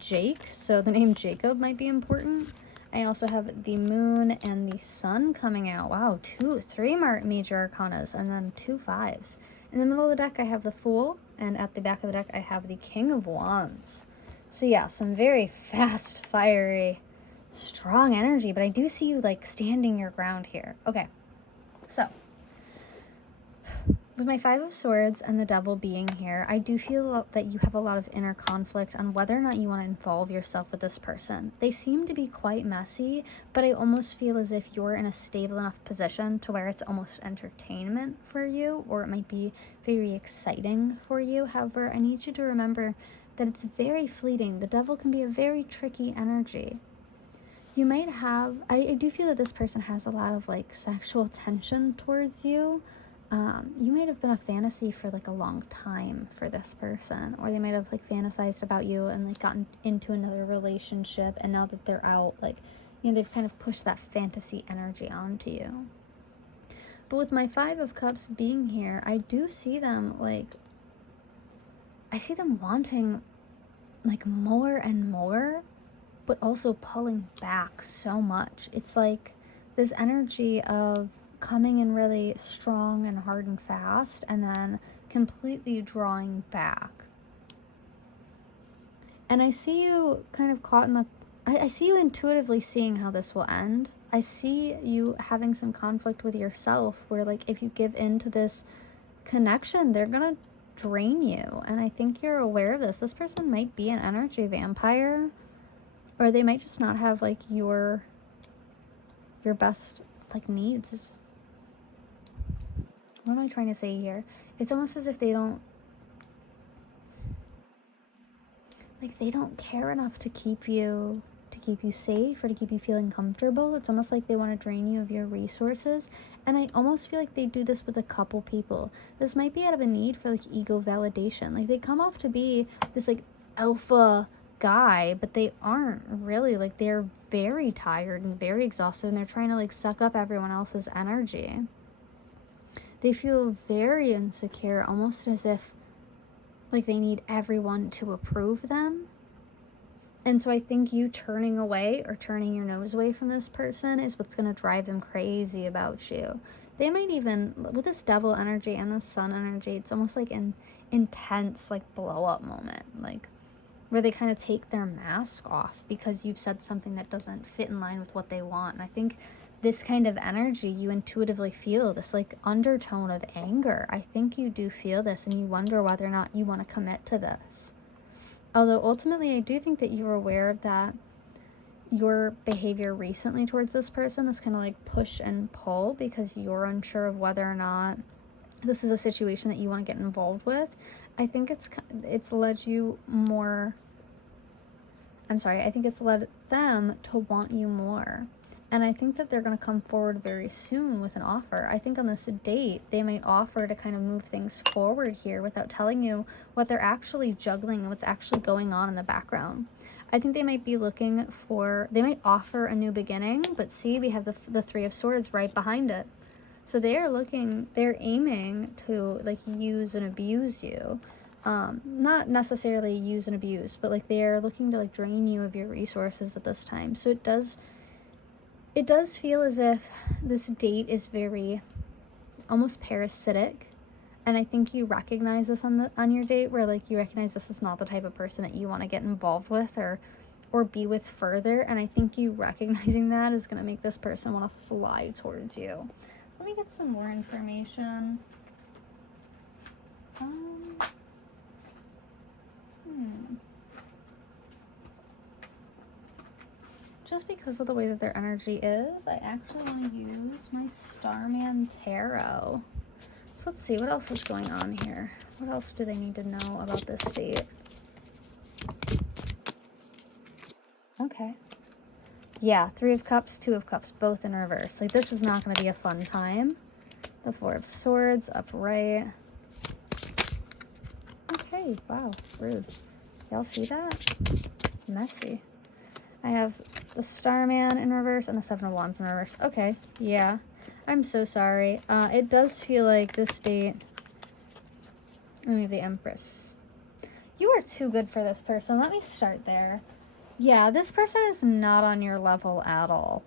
Jake, so the name Jacob might be important. I also have the Moon and the Sun coming out. Wow, three major arcanas, and then 2 5s. In the middle of the deck, I have the Fool, and at the back of the deck, I have the King of Wands. So yeah, some very fast, fiery, strong energy, but I do see you like standing your ground here. Okay, so with my Five of Swords and the Devil being here, I do feel that you have a lot of inner conflict on whether or not you want to involve yourself with this person. They seem to be quite messy, but I almost feel as if you're in a stable enough position to where it's almost entertainment for you, or it might be very exciting for you. However, I need you to remember that it's very fleeting. The Devil can be a very tricky energy. You might have, I do feel that this person has a lot of like sexual tension towards you. You might have been a fantasy for like a long time for this person, or they might have like fantasized about you and like gotten into another relationship, and now that they're out, like, you know, they've kind of pushed that fantasy energy onto you. But with my Five of Cups being here, I do see them like, I see them wanting like more and more, but also pulling back so much. It's like this energy of coming in really strong and hard and fast, and then completely drawing back. And I see you kind of caught in the, I see you intuitively seeing how this will end. I see you having some conflict with yourself where like if you give in to this connection, they're gonna drain you. And I think you're aware of this. This person might be an energy vampire, or they might just not have like your best like needs. What am I trying to say here? It's almost as if they don't care enough to keep you safe or to keep you feeling comfortable. It's almost like they want to drain you of your resources. And I almost feel like they do this with a couple people. This might be out of a need for like ego validation. Like they come off to be this like alpha guy, but they aren't really. Like they're very tired and very exhausted, and they're trying to like suck up everyone else's energy. They feel very insecure, almost as if like they need everyone to approve them. And so I think you turning away or turning your nose away from this person is what's going to drive them crazy about you. They might even, with this devil energy and the sun energy, it's almost like an intense, like, blow up moment. Like, where they kind of take their mask off because you've said something that doesn't fit in line with what they want. And I think this kind of energy, you intuitively feel this, like, undertone of anger. I think you do feel this, and you wonder whether or not you want to commit to this. Although ultimately, I do think that you're aware that your behavior recently towards this person is kind of like push and pull because you're unsure of whether or not this is a situation that you want to get involved with. I think it's led you more, I think it's led them to want you more. And I think that they're going to come forward very soon with an offer. I think on this date, they might offer to kind of move things forward here without telling you what they're actually juggling and what's actually going on in the background. I think they might be looking for, they might offer a new beginning, but see, we have the Three of Swords right behind it. So they're aiming to, like, use and abuse you. Not necessarily use and abuse, but, like, they're looking to, like, drain you of your resources at this time. So it does feel as if this date is very almost parasitic. And I think you recognize this on your date, where, like, you recognize this is not the type of person that you want to get involved with or be with further. And I think you recognizing that is going to make this person want to fly towards you. Let me get some more information. Just because of the way that their energy is, I actually want to use my Starman Tarot. So let's see, what else is going on here? What else do they need to know about this date? Okay. Yeah, Three of Cups, Two of Cups, both in reverse. Like, this is not going to be a fun time. The Four of Swords, upright. Okay, wow, rude. Y'all see that? Messy. I have the Starman in reverse and the Seven of Wands in reverse. Okay, yeah. I'm so sorry. It does feel like this date... Let me have the Empress. You are too good for this person. Let me start there. Yeah, this person is not on your level at all.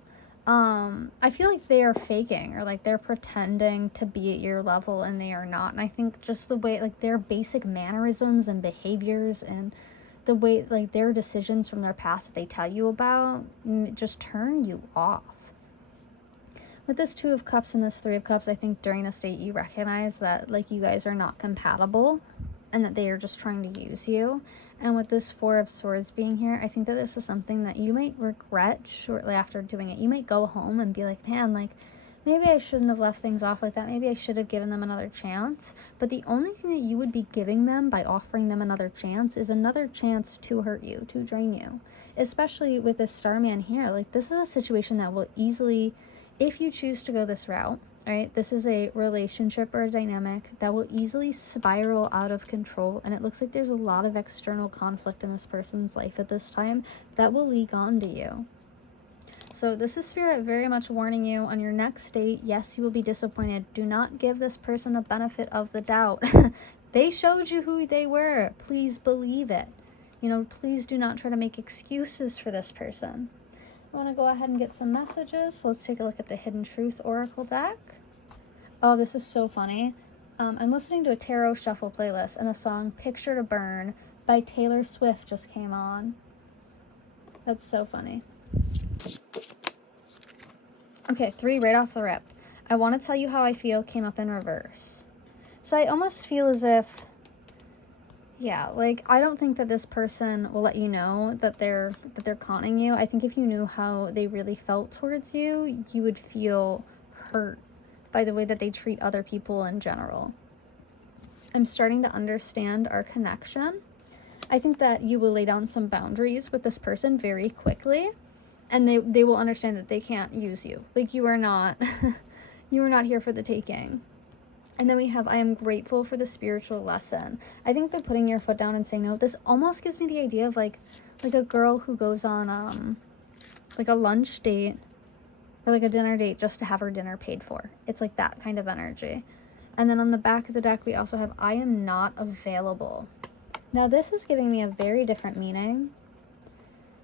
I feel like they are faking, or like they're pretending to be at your level and they are not. And I think just the way, like, their basic mannerisms and behaviors and the way, like, their decisions from their past that they tell you about just turn you off. With this Two of Cups and this Three of Cups, I think during this date you recognize that, like, you guys are not compatible and that they are just trying to use you. And with this Four of Swords being here, I think that this is something that you might regret shortly after doing it. You might go home and be like, man, like, maybe I shouldn't have left things off like that. Maybe I should have given them another chance. But the only thing that you would be giving them by offering them another chance is another chance to hurt you, to drain you. Especially with this Starman here. Like, this is a situation that will easily, if you choose to go this route, right, this is a relationship or a dynamic that will easily spiral out of control. And it looks like there's a lot of external conflict in this person's life at this time that will leak onto you. So this is Spirit very much warning you on your next date. Yes, you will be disappointed. Do not give this person the benefit of the doubt. They showed you who they were. Please believe it. You know, please do not try to make excuses for this person. I want to go ahead and get some messages. So let's take a look at the Hidden Truth Oracle deck. Oh, this is so funny. I'm listening to a tarot shuffle playlist, and the song Picture to Burn by Taylor Swift just came on. That's so funny. Okay, 3 right off the rip. I want to tell you how I feel came up in reverse. So I almost feel as if, yeah, like, I don't think that this person will let you know that they're conning you. I think if you knew how they really felt towards you, you would feel hurt by the way that they treat other people in general. I'm starting to understand our connection. I think that you will lay down some boundaries with this person very quickly, and they will understand that they can't use you. Like, you are not you are not here for the taking. And then we have, I am grateful for the spiritual lesson. I think by putting your foot down and saying no, this almost gives me the idea of like a girl who goes on like a lunch date or like a dinner date just to have her dinner paid for. It's like that kind of energy. And then on the back of the deck, we also have, I am not available. Now this is giving me a very different meaning.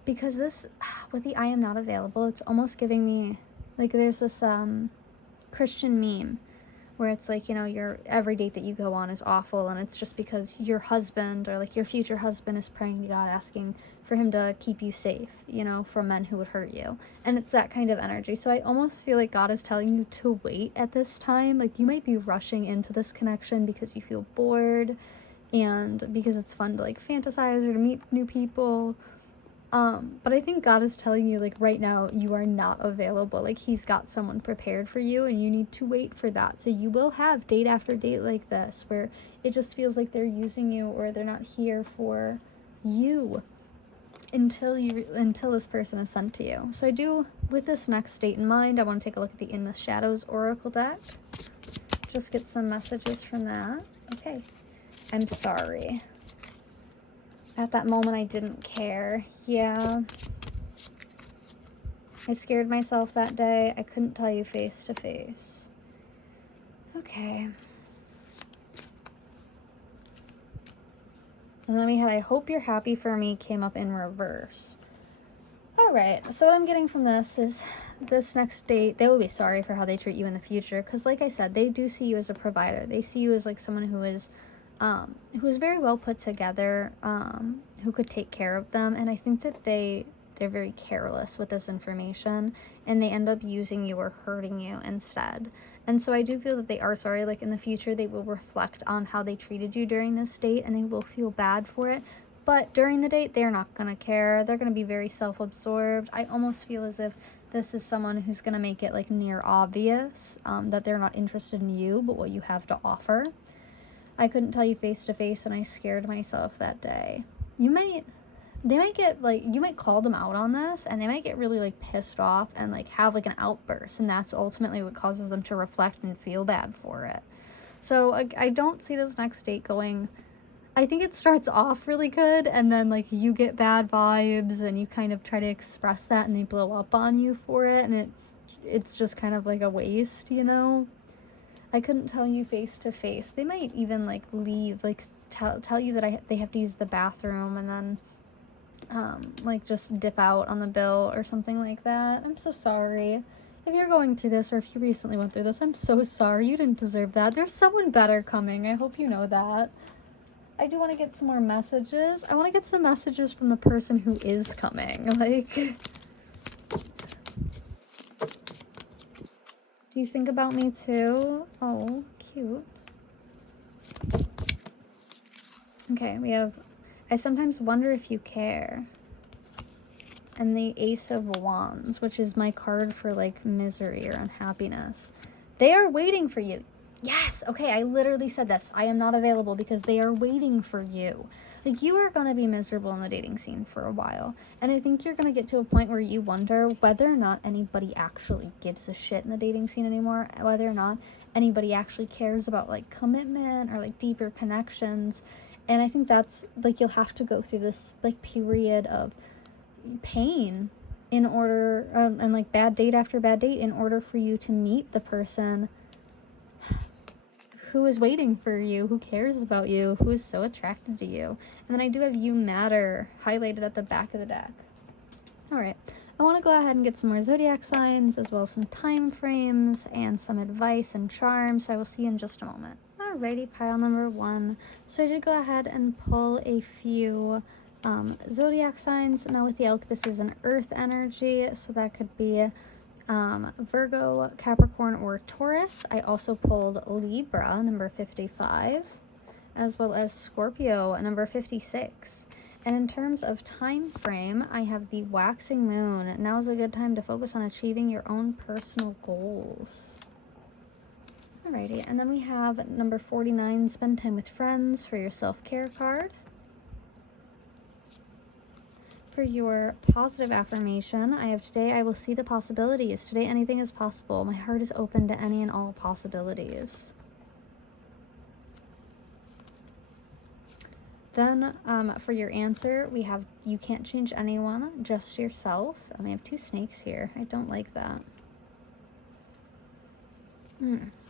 because this, with the I am not available, it's almost giving me, like, there's this Christian meme where it's like, you know, your every date that you go on is awful, and it's just because your husband or like your future husband is praying to God, asking for him to keep you safe, you know, from men who would hurt you. And it's that kind of energy. So I almost feel like God is telling you to wait at this time. Like, you might be rushing into this connection because you feel bored and because it's fun to like fantasize or to meet new people. But I think God is telling you, like, right now, you are not available. Like, he's got someone prepared for you, and you need to wait for that. So you will have date after date like this, where it just feels like they're using you or they're not here for you until this person is sent to you. So I do, with this next date in mind, I want to take a look at the In the Shadows Oracle deck. Just get some messages from that. Okay. I'm sorry. At that moment, I didn't care. Yeah. I scared myself that day. I couldn't tell you face to face. Okay. And then we had I hope you're happy for me came up in reverse. Alright, so what I'm getting from this is this next date, they will be sorry for how they treat you in the future. Because like I said, they do see you as a provider. They see you as like someone who is very well put together, who could take care of them. And I think that they're very careless with this information, and they end up using you or hurting you instead. And so I do feel that they are sorry. Like, in the future, they will reflect on how they treated you during this date, and they will feel bad for it. But during the date, they're not going to care. They're going to be very self-absorbed. I almost feel as if this is someone who's going to make it like near obvious that they're not interested in you, but what you have to offer. I couldn't tell you face to face, and I scared myself that day. They might get like, you might call them out on this, and they might get really like pissed off and like have like an outburst, and that's ultimately what causes them to reflect and feel bad for it. So I don't see this next date going, I think it starts off really good, and then like you get bad vibes and you kind of try to express that and they blow up on you for it, and it's just kind of like a waste, you know? I couldn't tell you face to face. They might even like leave, like tell you that they have to use the bathroom, and then like just dip out on the bill or something like that. I'm so sorry. If you're going through this, or if you recently went through this, I'm so sorry. You didn't deserve that. There's someone better coming. I hope you know that. I do want to get some more messages. I want to get some messages from the person who is coming. Like, do you think about me too? Oh, cute. Okay, we have, I sometimes wonder if you care. And the Ace of Wands, which is my card for like misery or unhappiness. They are waiting for you. Yes, okay, I literally said this. I am not available because they are waiting for you. Like, you are going to be miserable in the dating scene for a while. And I think you're going to get to a point where you wonder whether or not anybody actually gives a shit in the dating scene anymore. Whether or not anybody actually cares about, like, commitment or, like, deeper connections. And I think that's, like, you'll have to go through this, like, period of pain in order, and, like, bad date after bad date in order for you to meet the person who is waiting for you, who cares about you, who is so attracted to you. And then I do have You Matter highlighted at the back of the deck. Alright, I want to go ahead and get some more zodiac signs, as well as some time frames, and some advice and charms, so I will see you in just a moment. Alrighty, pile number 1. So I did go ahead and pull a few zodiac signs. Now with the elk, this is an earth energy, so that could be Virgo, Capricorn, or Taurus. I also pulled Libra, number 55, as well as Scorpio, number 56. And in terms of time frame, I have the waxing moon. Now is a good time to focus on achieving your own personal goals. Alrighty, and then we have number 49, spend time with friends, for your self-care card. For your positive affirmation, I have today, I will see the possibilities. Today, anything is possible. My heart is open to any and all possibilities. Then, for your answer, we have, you can't change anyone, just yourself. And we have 2 snakes here. I don't like that.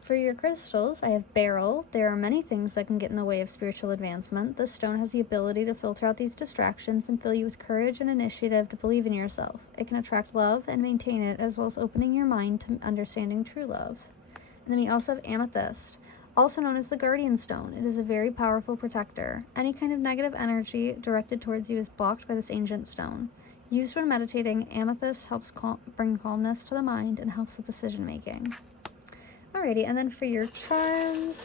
For your crystals, I have beryl. There are many things that can get in the way of spiritual advancement. This stone has the ability to filter out these distractions and fill you with courage and initiative to believe in yourself. It can attract love and maintain it, as well as opening your mind to understanding true love. And then we also have amethyst, also known as the guardian stone. It is a very powerful protector. Any kind of negative energy directed towards you is blocked by this ancient stone. Used when meditating, amethyst helps bring calmness to the mind and helps with decision making. Alrighty, and then for your charms,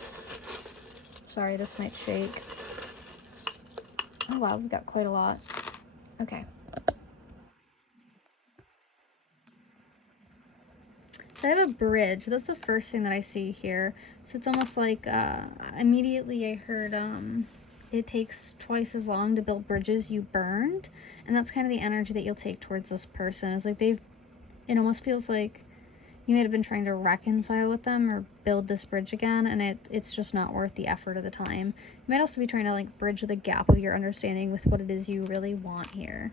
sorry, this might shake. Oh wow, we've got quite a lot. Okay. So I have a bridge. That's the first thing that I see here. So it's almost like immediately I heard it takes twice as long to build bridges you burned, and that's kind of the energy that you'll take towards this person. It's like it almost feels like you might have been trying to reconcile with them or build this bridge again, and it's just not worth the effort of the time. You might also be trying to like bridge the gap of your understanding with what it is you really want here.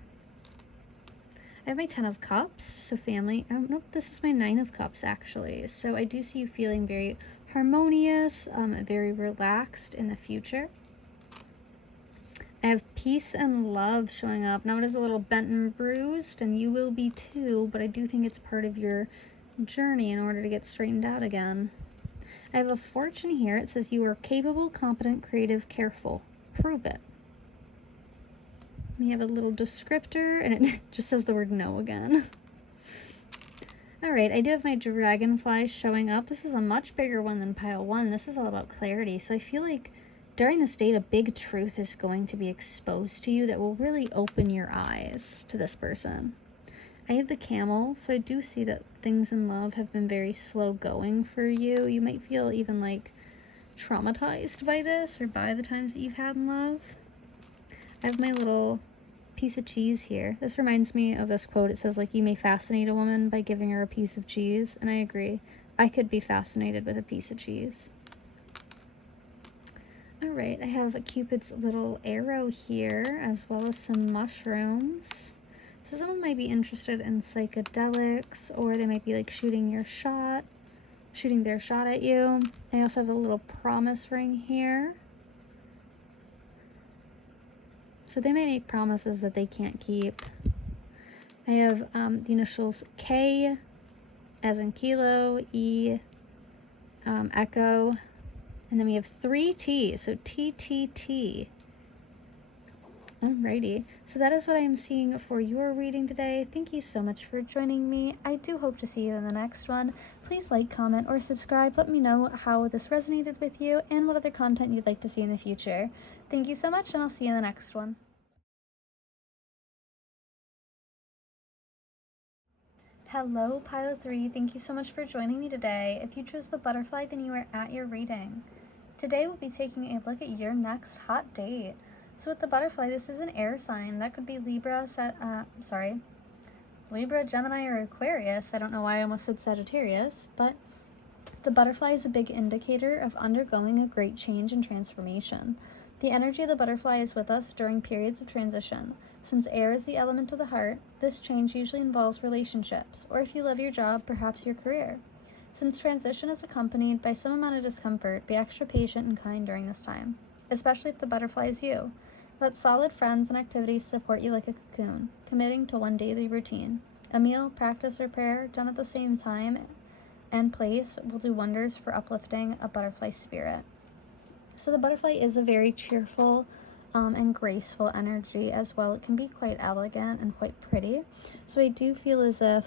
I have my 10 of Cups, so family. Oh, nope, this is my 9 of Cups, actually. So I do see you feeling very harmonious, very relaxed in the future. I have peace and love showing up. Now it is a little bent and bruised, and you will be too, but I do think it's part of your journey in order to get straightened out again. I have a fortune here. It says you are capable, competent, creative, careful. Prove it. We have a little descriptor, and it just says the word no again. Alright, I do have my dragonfly showing up. This is a much bigger one than pile 1. This is all about clarity. So I feel like during this date, a big truth is going to be exposed to you that will really open your eyes to this person. I have the camel, so I do see that things in love have been very slow going for you. You might feel even like traumatized by this or by the times that you've had in love. I have my little piece of cheese here. This reminds me of this quote. It says, like, you may fascinate a woman by giving her a piece of cheese, and I agree. I could be fascinated with a piece of cheese. Alright, I have a Cupid's little arrow here, as well as some mushrooms. So someone might be interested in psychedelics, or they might be like shooting their shot at you. I also have a little promise ring here. So they may make promises that they can't keep. I have the initials K as in kilo, E, echo, and then we have 3 T's, so TTT. Alrighty, so that is what I am seeing for your reading today. Thank you so much for joining me. I do hope to see you in the next one. Please like, comment, or subscribe. Let me know how this resonated with you and what other content you'd like to see in the future. Thank you so much, and I'll see you in the next one. Hello, Pile 3. Thank you so much for joining me today. If you chose the butterfly, then you are at your reading. Today we'll be taking a look at your next hot date. So with the butterfly, this is an air sign. That could be Libra, Gemini, or Aquarius. I don't know why I almost said Sagittarius, but the butterfly is a big indicator of undergoing a great change and transformation. The energy of the butterfly is with us during periods of transition. Since air is the element of the heart, this change usually involves relationships, or if you love your job, perhaps your career. Since transition is accompanied by some amount of discomfort, be extra patient and kind during this time, especially if the butterfly is you. Let solid friends and activities support you like a cocoon, committing to one daily routine. A meal, practice, or prayer done at the same time and place will do wonders for uplifting a butterfly spirit. So the butterfly is a very cheerful and graceful energy as well. It can be quite elegant and quite pretty. So I do feel as if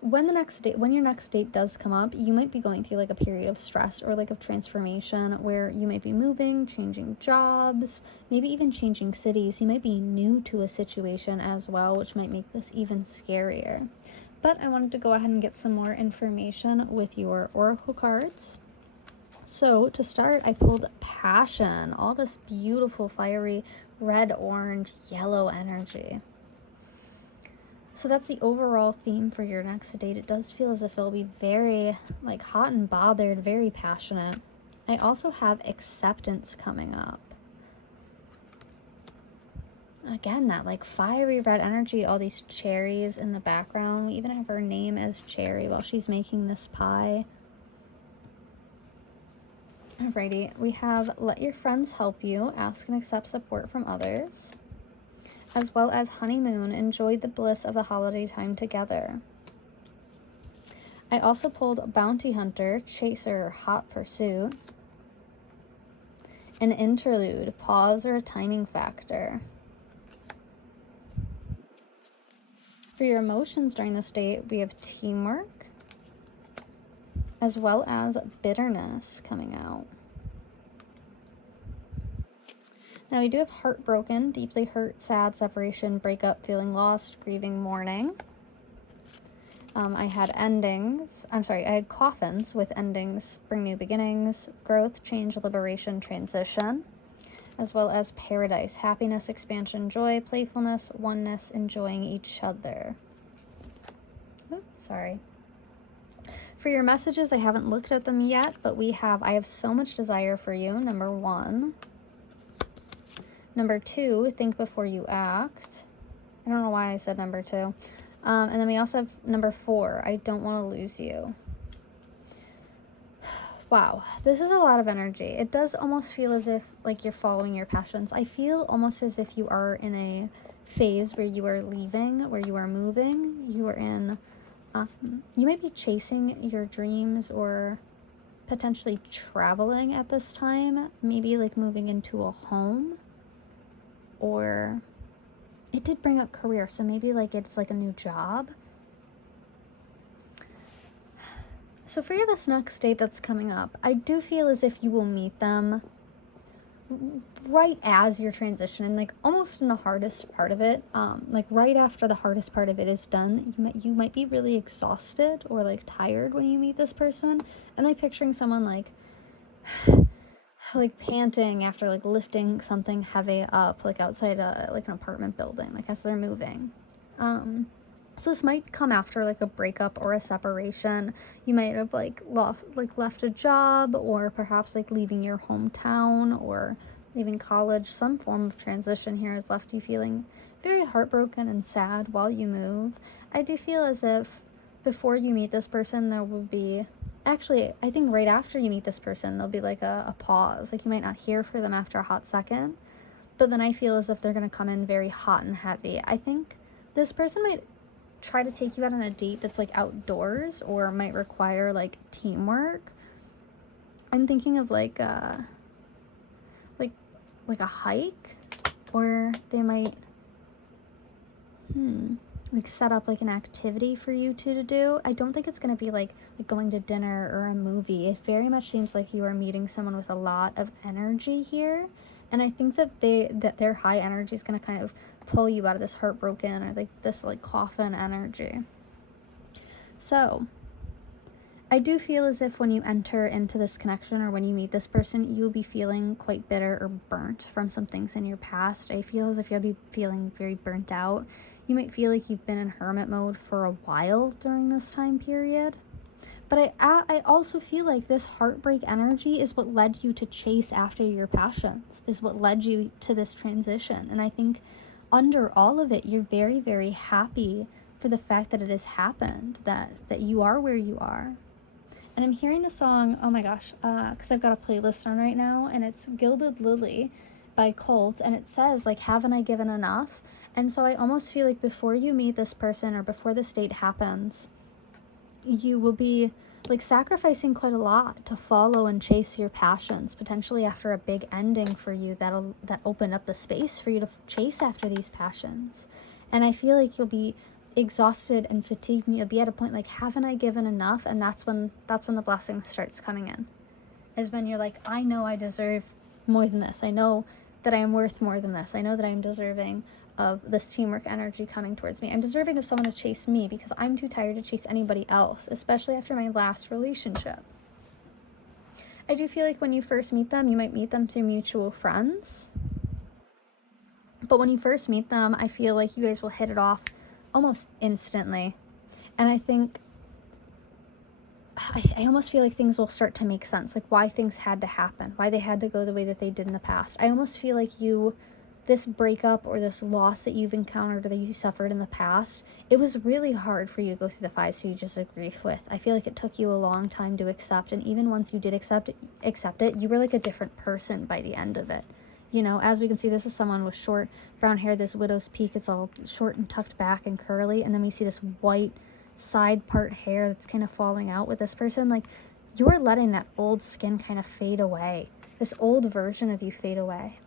when your next date does come up, you might be going through like a period of stress or like of transformation where you might be moving, changing jobs, maybe even changing cities. You might be new to a situation as well, which might make this even scarier. But I wanted to go ahead and get some more information with your oracle cards. So to start, I pulled Passion, all this beautiful fiery red, orange, yellow energy. So that's the overall theme for your next date. It does feel as if it'll be very like hot and bothered, very passionate. I also have Acceptance coming up. again, that like fiery red energy, all these cherries in the background. We even have her name as Cherry while she's making this pie. Alrighty, we have let your friends help you, ask and accept support from others, as well as honeymoon, enjoy the bliss of the holiday time together. I also pulled bounty hunter, chaser, hot pursuit, an interlude, pause or a timing factor. For your emotions during this date, we have teamwork, as well as bitterness coming out. Now we do have heartbroken, deeply hurt, sad, separation, breakup, feeling lost, grieving, mourning. I had I had coffins with endings, bring new beginnings, growth, change, liberation, transition, as well as paradise, happiness, expansion, joy, playfulness, oneness, enjoying each other. Oops, sorry. For your messages, I haven't looked at them yet, but I have so much desire for you, number 1. Number 2, think before you act. I don't know why I said number 2. And then we also have number 4, I don't want to lose you. Wow, this is a lot of energy. It does almost feel as if like you're following your passions. I feel almost as if you are in a phase where you are leaving, where you are moving. You are in, you might be chasing your dreams or potentially traveling at this time. Maybe like moving into a home, or it did bring up career, so maybe like it's like a new job. So for this next date that's coming up, I do feel as if you will meet them right as you're transitioning, like almost in the hardest part of it, like right after the hardest part of it is done. You might be really exhausted or like tired when you meet this person, and like picturing someone like panting after like lifting something heavy up, like outside like an apartment building, like as they're moving. So this might come after like a breakup or a separation. You might have like left a job, or perhaps like leaving your hometown or leaving college. Some form of transition here has left you feeling very heartbroken and sad while you move. I do feel as if before you meet this person, there will be, actually, I think right after you meet this person, there'll be like a pause. Like you might not hear from them after a hot second, but then I feel as if they're going to come in very hot and heavy. I think this person might try to take you out on a date that's like outdoors, or might require like teamwork. I'm thinking of like a hike, or they might like set up like an activity for you two to do. I don't think it's going to be like going to dinner or a movie. It very much seems like you are meeting someone with a lot of energy here, and I think that their high energy is going to kind of pull you out of this heartbroken or like this like coffin energy. So I do feel as if when you enter into this connection, or when you meet this person, you'll be feeling quite bitter or burnt from some things in your past. I feel as if you'll be feeling very burnt out. You might feel like you've been in hermit mode for a while during this time period. But I also feel like this heartbreak energy is what led you to chase after your passions, is what led you to this transition. And I think under all of it, you're very, very happy for the fact that it has happened, that you are where you are. And I'm hearing the song, oh my gosh, because I've got a playlist on right now, and it's Gilded Lily by Colt, and it says, like, haven't I given enough? And so I almost feel like before you meet this person, or before this date happens, you will be like sacrificing quite a lot to follow and chase your passions, potentially after a big ending for you that opened up the space for you to chase after these passions. And I feel like you'll be exhausted and fatigued, and you'll be at a point like, haven't I given enough? And that's when the blessing starts coming in, is when you're like, I know I deserve more than this. I know that I am worth more than this. I know that I am deserving of this teamwork energy coming towards me. I'm deserving of someone to chase me, because I'm too tired to chase anybody else, especially after my last relationship. I do feel like when you first meet them, you might meet them through mutual friends. But when you first meet them, I feel like you guys will hit it off almost instantly. And I think, I almost feel like things will start to make sense, like why things had to happen, why they had to go the way that they did in the past. I almost feel like you this breakup or this loss that you've encountered or that you suffered in the past, it was really hard for you to go through the 5 stages of grief with. I feel like it took you a long time to accept, and even once you did accept it, you were like a different person by the end of it. You know, as we can see, this is someone with short brown hair, this widow's peak, it's all short and tucked back and curly, and then we see this white side part hair that's kind of falling out with this person. Like, you're letting that old skin kind of fade away, this old version of you fade away.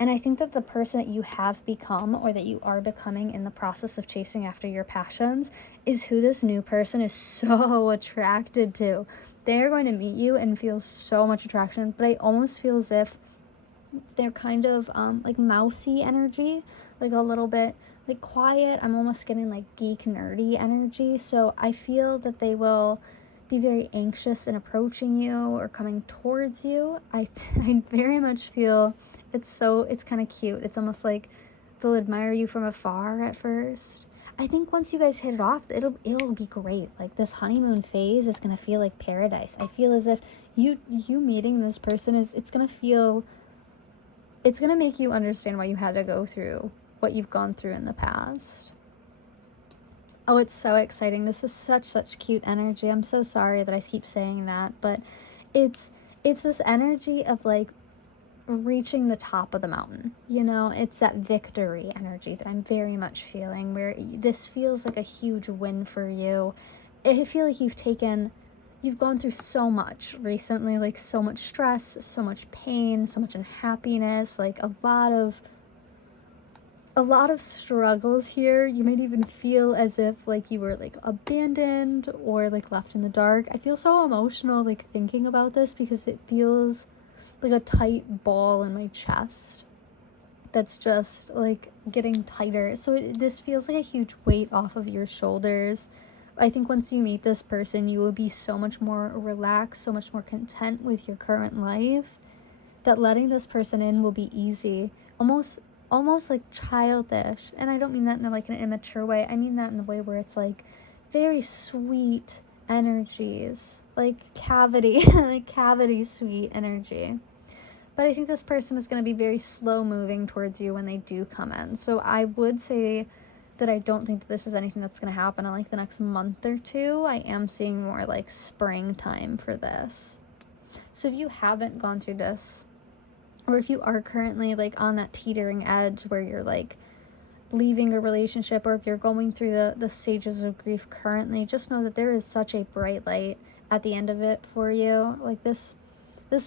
And I think that the person that you have become, or that you are becoming in the process of chasing after your passions, is who this new person is so attracted to. They're going to meet you and feel so much attraction, but I almost feel as if they're kind of like mousy energy, like a little bit like quiet. I'm almost getting like geek nerdy energy. So I feel that they will be very anxious in approaching you or coming towards you. I very much feel it's kind of cute. It's almost like they'll admire you from afar at first. I think once you guys hit it off, it'll be great. Like, this honeymoon phase is gonna feel like paradise. I feel as if you meeting this person it's gonna make you understand why you had to go through what you've gone through in the past. Oh, it's so exciting. This is such cute energy. I'm so sorry that I keep saying that, but it's this energy of like reaching the top of the mountain. You know, it's that victory energy that I'm very much feeling, where this feels like a huge win for you. I feel like you've gone through so much recently, like so much stress, so much pain, so much unhappiness, like a lot of struggles here. You might even feel as if like you were like abandoned or like left in the dark. I feel so emotional like thinking about this, because it feels like a tight ball in my chest that's just like getting tighter. So this feels like a huge weight off of your shoulders. I think once you meet this person, you will be so much more relaxed, so much more content with your current life, that letting this person in will be easy, almost like childish. And I don't mean that in like an immature way. I mean that in the way where it's like very sweet energies, like cavity like cavity sweet energy. But I think this person is going to be very slow moving towards you when they do come in. So I would say that I don't think that this is anything that's going to happen in like the next month or two. I am seeing more like springtime for this. So if you haven't gone through this, or if you are currently like on that teetering edge where you're like leaving a relationship, or if you're going through the stages of grief currently, just know that there is such a bright light at the end of it for you. Like, this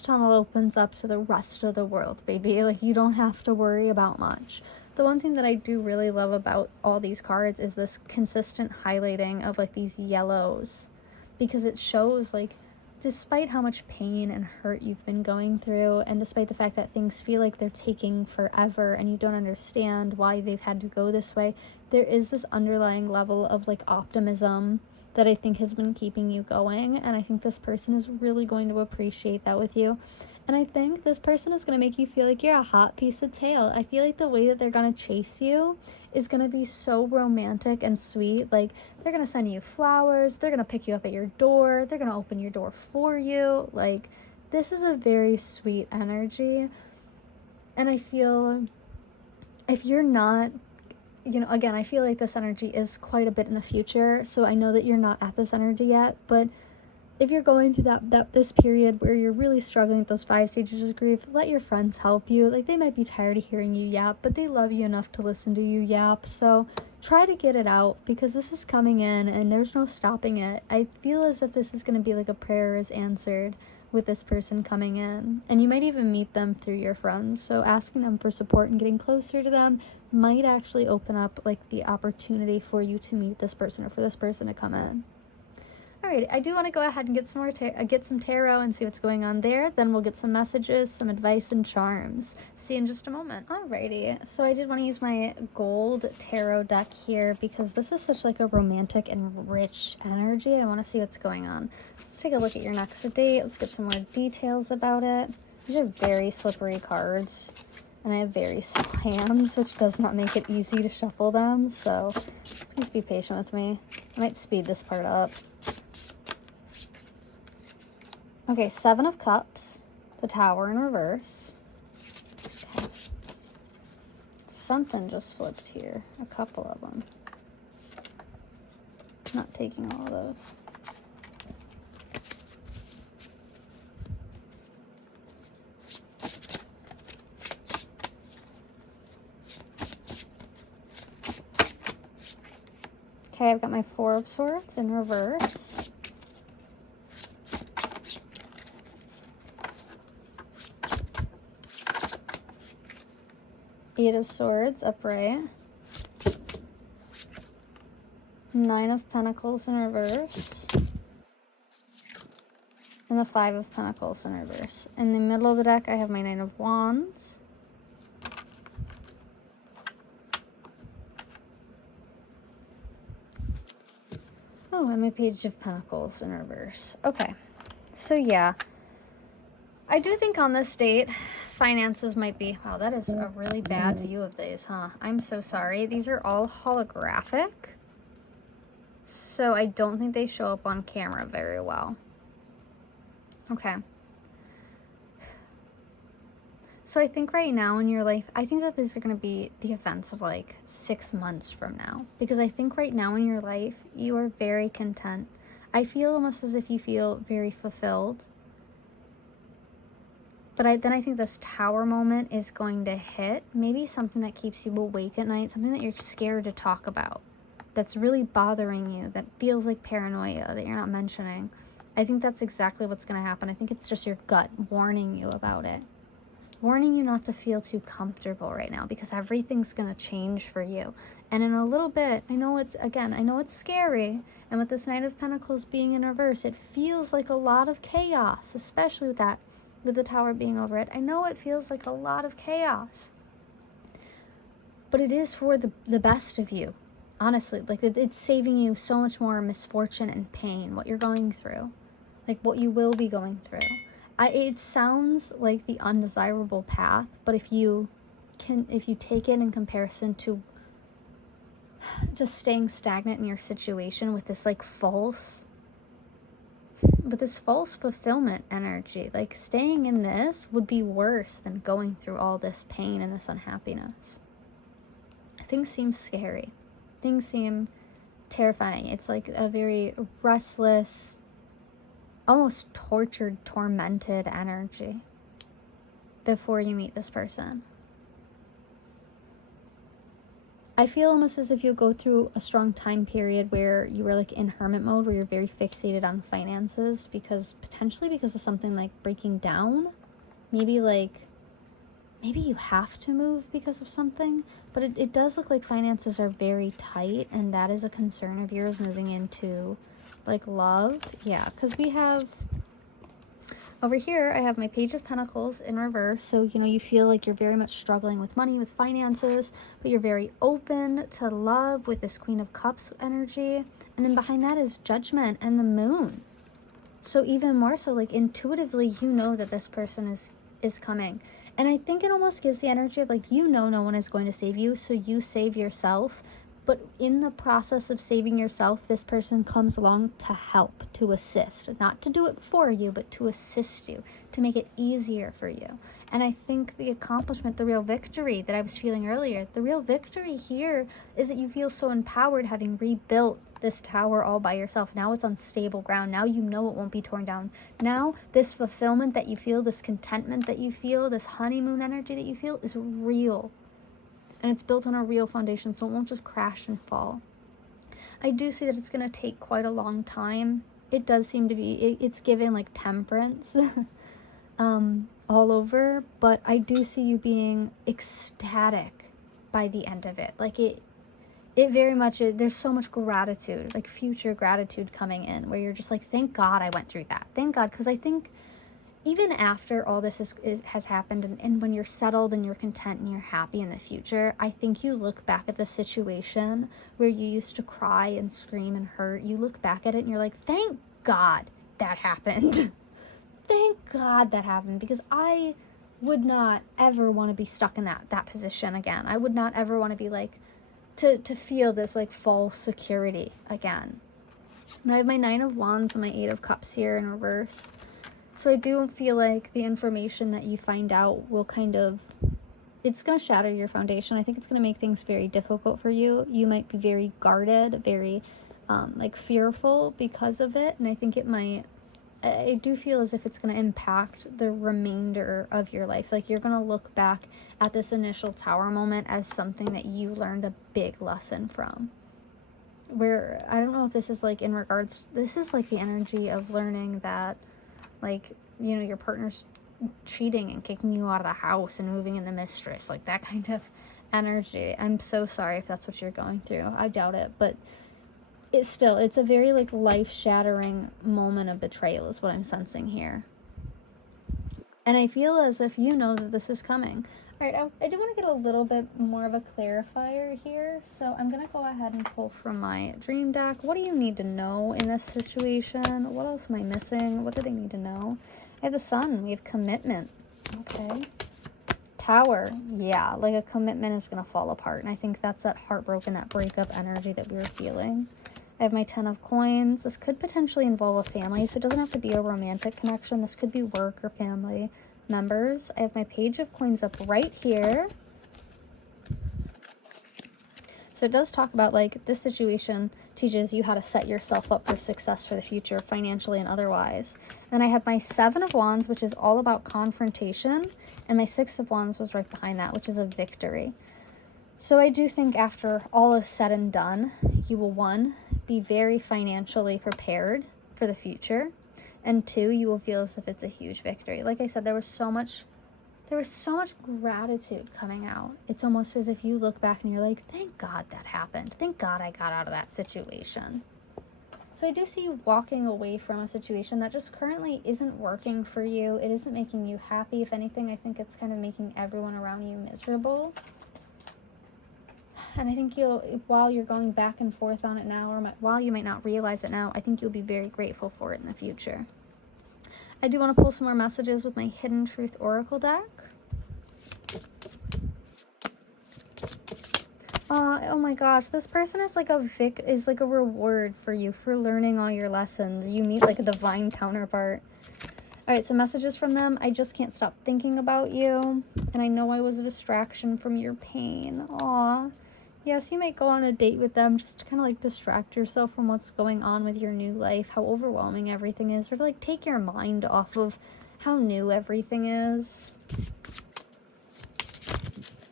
tunnel opens up to the rest of the world, baby. Like, you don't have to worry about much. The one thing that I do really love about all these cards is this consistent highlighting of like these yellows, because it shows like, despite how much pain and hurt you've been going through, and despite the fact that things feel like they're taking forever and you don't understand why they've had to go this way, there is this underlying level of like optimism that I think has been keeping you going. And I think this person is really going to appreciate that with you. And I think this person is going to make you feel like you're a hot piece of tail. I feel like the way that they're going to chase you is going to be so romantic and sweet. Like, they're going to send you flowers. They're going to pick you up at your door. They're going to open your door for you. Like, this is a very sweet energy. And I feel if you're not, you know, again, I feel like this energy is quite a bit in the future. So I know that you're not at this energy yet, but if you're going through this period where you're really struggling with those 5 stages of grief, let your friends help you. Like, they might be tired of hearing you yap, but they love you enough to listen to you yap. So try to get it out, because this is coming in and there's no stopping it. I feel as if this is going to be like a prayer is answered with this person coming in. And you might even meet them through your friends. So asking them for support and getting closer to them might actually open up like the opportunity for you to meet this person, or for this person to come in. Alright, I do want to go ahead and get some more get some tarot and see what's going on there. Then we'll get some messages, some advice, and charms. See you in just a moment. Alrighty, so I did want to use my gold tarot deck here, because this is such like a romantic and rich energy. I want to see what's going on. Let's take a look at your next date. Let's get some more details about it. These are very slippery cards, and I have very small hands, which does not make it easy to shuffle them, so please be patient with me. I might speed this part up. Okay, 7 of Cups, the Tower in reverse. Okay. something just flipped here. A couple of them. Not taking all of those. Okay, I've got my Four of Swords in reverse. Eight of Swords upright. Nine of Pentacles in reverse. And the Five of Pentacles in reverse. In the middle of the deck, I have my Nine of Wands. Oh, and my Page of Pentacles in reverse. Okay, so yeah. I do think on this date, finances might be... Wow, that is a really bad view of these, huh? I'm so sorry. These are all holographic. So I don't think they show up on camera very well. Okay. So I think right now in your life, I think that these are going to be the events of like 6 months from now. Because I think right now in your life, you are very content. I feel almost as if you feel very fulfilled. But then I think this Tower moment is going to hit. Maybe something that keeps you awake at night. Something that you're scared to talk about. That's really bothering you. That feels like paranoia that you're not mentioning. I think that's exactly what's going to happen. I think it's just your gut warning you about it. Warning you not to feel too comfortable right now, because everything's going to change for you. And in a little bit, I know it's scary. And with this Knight of Pentacles being in reverse, it feels like a lot of chaos, especially with the Tower being over it. I know it feels like a lot of chaos. But it is for the best of you. Honestly, like it's saving you so much more misfortune and pain, what you're going through. Like what you will be going through. It sounds like the undesirable path, but if you take it in comparison to just staying stagnant in your situation with this false fulfillment energy, like staying in this would be worse than going through all this pain and this unhappiness. Things seem scary. Things seem terrifying. It's like a very restless, almost tortured, tormented energy before you meet this person. I feel almost as if you go through a strong time period where you were like in hermit mode, where you're very fixated on finances, potentially because of something like breaking down. Maybe you have to move because of something, but it does look like finances are very tight, and that is a concern of yours moving into like love. Yeah, because we have over here, I have my Page of Pentacles in reverse. So, you feel like you're very much struggling with money, with finances, but you're very open to love with this Queen of Cups energy. And then behind that is Judgment and the Moon. So even more so, like intuitively, you know that this person is coming. And I think it almost gives the energy of like, no one is going to save you, so you save yourself. But in the process of saving yourself, this person comes along to help, to assist. Not to do it for you, but to assist you, to make it easier for you. And I think the accomplishment, the real victory that I was feeling earlier, the real victory here is that you feel so empowered having rebuilt this tower all by yourself. Now it's on stable ground. Now you know it won't be torn down. Now this fulfillment that you feel, this contentment that you feel, this honeymoon energy that you feel is real. And it's built on a real foundation, so it won't just crash and fall. I do see that it's going to take quite a long time. It does seem to be, it's giving like temperance all over, but I do see you being ecstatic by the end of it. Like it very much, there's so much gratitude, like future gratitude coming in, where you're just like, thank God I went through that. Thank God, because I think even after all this has happened, and when you're settled and you're content and you're happy in the future, I think you look back at the situation where you used to cry and scream and hurt. You look back at it and you're like, thank God that happened. Thank God that happened, because I would not ever want to be stuck in that position again. I would not ever want to be like, to feel this like false security again. And I have my Nine of Wands and my Eight of Cups here in reverse. So I do feel like the information that you find out will kind of it's going to shatter your foundation. I think it's going to make things very difficult for you. You might be very guarded, very like fearful because of it. And I think it might, I do feel as if it's going to impact the remainder of your life. Like you're going to look back at this initial tower moment as something that you learned a big lesson from. Where, I don't know if this is like in regards, this is like the energy of learning that, like, you know, your partner's cheating and kicking you out of the house and moving in the mistress, like that kind of energy. I'm so sorry if that's what you're going through. I doubt it, but it's a very like life-shattering moment of betrayal is what I'm sensing here. And I feel as if you know that this is coming. All right, I do want to get a little bit more of a clarifier here. So I'm going to go ahead and pull from my dream deck. What do you need to know in this situation? What else am I missing? What do they need to know? I have the sun. We have commitment. Okay. Tower. Yeah, like a commitment is going to fall apart. And I think that's that heartbroken, that breakup energy that we were feeling. I have my 10 of coins. This could potentially involve a family, so it doesn't have to be a romantic connection. This could be work or family members. I have my page of coins up right here. So it does talk about like this situation teaches you how to set yourself up for success for the future, financially and otherwise. Then I have my 7 of wands, which is all about confrontation, and my 6 of wands was right behind that, which is a victory. So I do think after all is said and done, you will, 1, be very financially prepared for the future, and 2, you will feel as if it's a huge victory. Like I said, there was so much gratitude coming out. It's almost as if you look back and you're like, thank God that happened. Thank God I got out of that situation. So I do see you walking away from a situation that just currently isn't working for you. It isn't making you happy. If anything, I think it's kind of making everyone around you miserable. And I think while you're going back and forth on it now, or while you might not realize it now, I think you'll be very grateful for it in the future. I do want to pull some more messages with my Hidden Truth Oracle deck. Oh my gosh, this person is like a reward for you for learning all your lessons. You meet like a divine counterpart. All right, so messages from them. I just can't stop thinking about you, and I know I was a distraction from your pain. Aw. Yes, you might go on a date with them just to kind of like distract yourself from what's going on with your new life, how overwhelming everything is, or to like take your mind off of how new everything is.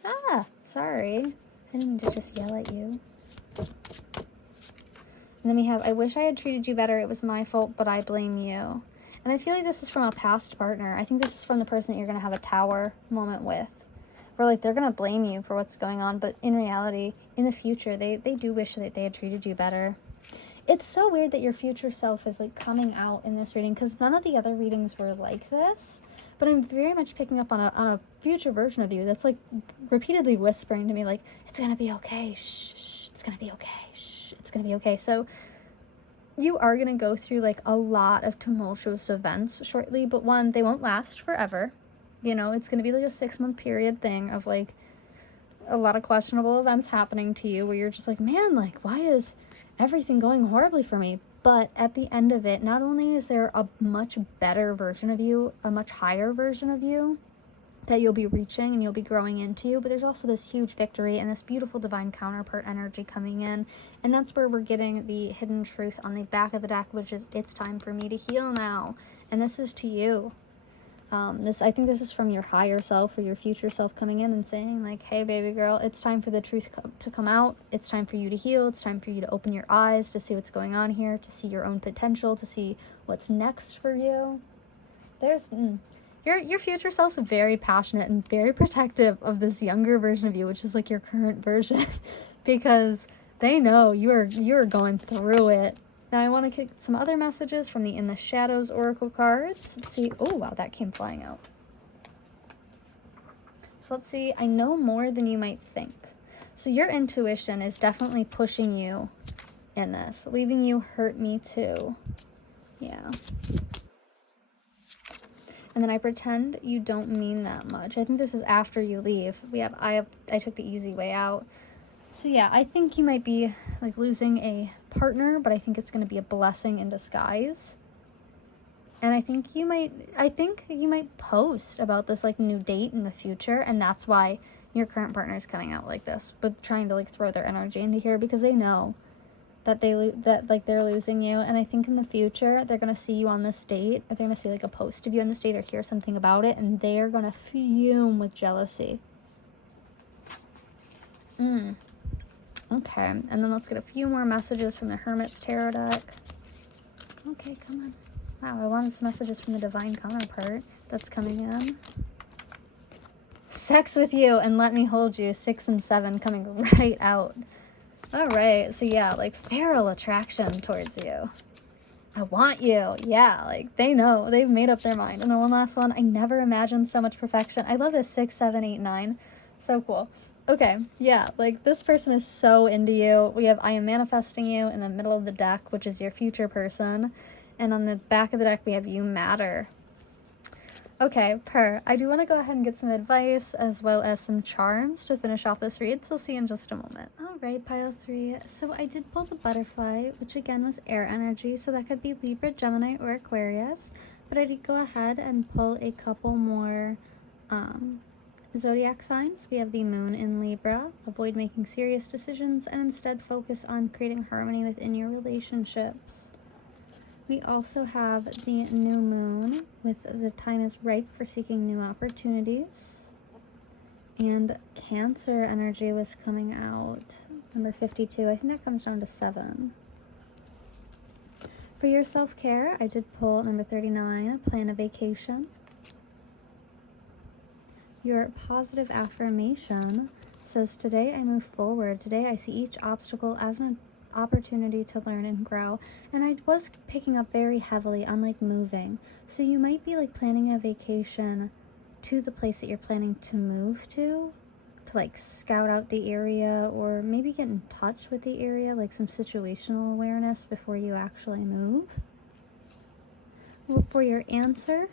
Ah, sorry. I didn't mean to just yell at you. And then we have, I wish I had treated you better. It was my fault, but I blame you. And I feel like this is from a past partner. I think this is from the person that you're going to have a tower moment with. Where like they're going to blame you for what's going on, but in reality, in the future, they do wish that they had treated you better. It's so weird that your future self is like coming out in this reading, because none of the other readings were like this. But I'm very much picking up on a future version of you that's like repeatedly whispering to me like, it's going to be okay. Shh, shh, it's going to be okay. Shh, it's going to be okay. So you are going to go through like a lot of tumultuous events shortly, but 1, they won't last forever. You know, it's going to be like a 6-month period thing of like a lot of questionable events happening to you where you're just like, man, like, why is everything going horribly for me? But at the end of it, not only is there a much better version of you, a much higher version of you that you'll be reaching and you'll be growing into, but there's also this huge victory and this beautiful divine counterpart energy coming in. And that's where we're getting the hidden truth on the back of the deck, which is, it's time for me to heal now. And this is to you. I think this is from your higher self or your future self coming in and saying like, hey baby girl, it's time for the truth to come out. It's time for you to heal. It's time for you to open your eyes to see what's going on here, to see your own potential, to see what's next for you. Your future self's very passionate and very protective of this younger version of you, which is like your current version, because they know you are going through it. Now I want to get some other messages from the In the Shadows Oracle cards. Let's see. Oh, wow, that came flying out. So let's see. I know more than you might think. So your intuition is definitely pushing you in this. Leaving you hurt me too. Yeah. And then I pretend you don't mean that much. I think this is after you leave. I took the easy way out. So yeah, I think you might be like losing a partner, but I think it's going to be a blessing in disguise. And I think you might post about this like new date in the future, and that's why your current partner is coming out like this, but trying to like throw their energy into here because they know that they're losing you. And I think in the future they're gonna see you on this date, or they're gonna see like a post of you on this date or hear something about it, and they're gonna fume with jealousy. Okay, and then let's get a few more messages from the Hermit's Tarot deck. Okay, come on. Wow, I wanted some messages from the Divine Counterpart that's coming in. Sex with you and let me hold you, 6 and 7 coming right out. All right, so yeah, like feral attraction towards you. I want you. Yeah, like they know, they've made up their mind. And then one last one, I never imagined so much perfection. I love this 6, 7, 8, 9. So cool. Okay, yeah, like this person is so into you. We have I am manifesting you in the middle of the deck, which is your future person. And on the back of the deck, we have you matter. Okay, I do want to go ahead and get some advice as well as some charms to finish off this read, so I'll see you in just a moment. Alright, pile 3. So I did pull the butterfly, which again was air energy, so that could be Libra, Gemini, or Aquarius. But I did go ahead and pull a couple more zodiac signs. We have the moon in Libra. Avoid making serious decisions and instead focus on creating harmony within your relationships. We also have the new moon with the time is ripe for seeking new opportunities. And Cancer energy was coming out. Number 52. I think that comes down to 7. For your self-care, I did pull number 39, plan a vacation. Your positive affirmation says, today I move forward. Today I see each obstacle as an opportunity to learn and grow. And I was picking up very heavily on like moving. So you might be like planning a vacation to the place that you're planning to move to like scout out the area, or maybe get in touch with the area, like some situational awareness before you actually move. Well, for your answer,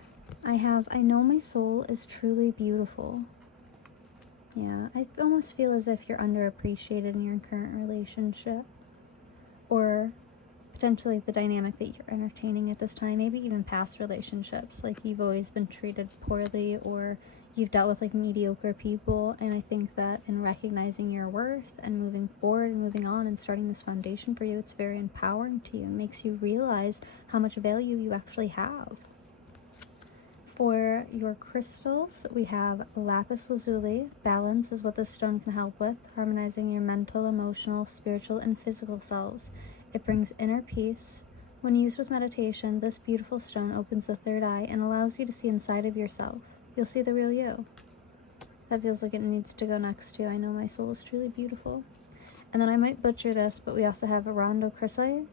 I know my soul is truly beautiful. Yeah, I almost feel as if you're underappreciated in your current relationship, or potentially the dynamic that you're entertaining at this time, maybe even past relationships, like you've always been treated poorly, or you've dealt with like mediocre people. And I think that in recognizing your worth and moving forward and moving on and starting this foundation for you, it's very empowering to you and makes you realize how much value you actually have. For your crystals, we have lapis lazuli. Balance is what this stone can help with, harmonizing your mental, emotional, spiritual, and physical selves. It brings inner peace. When used with meditation, this beautiful stone opens the third eye and allows you to see inside of yourself. You'll see the real you. That feels like it needs to go next to, I know my soul is truly beautiful. And then I might butcher this, but we also have a rondo chrysolite.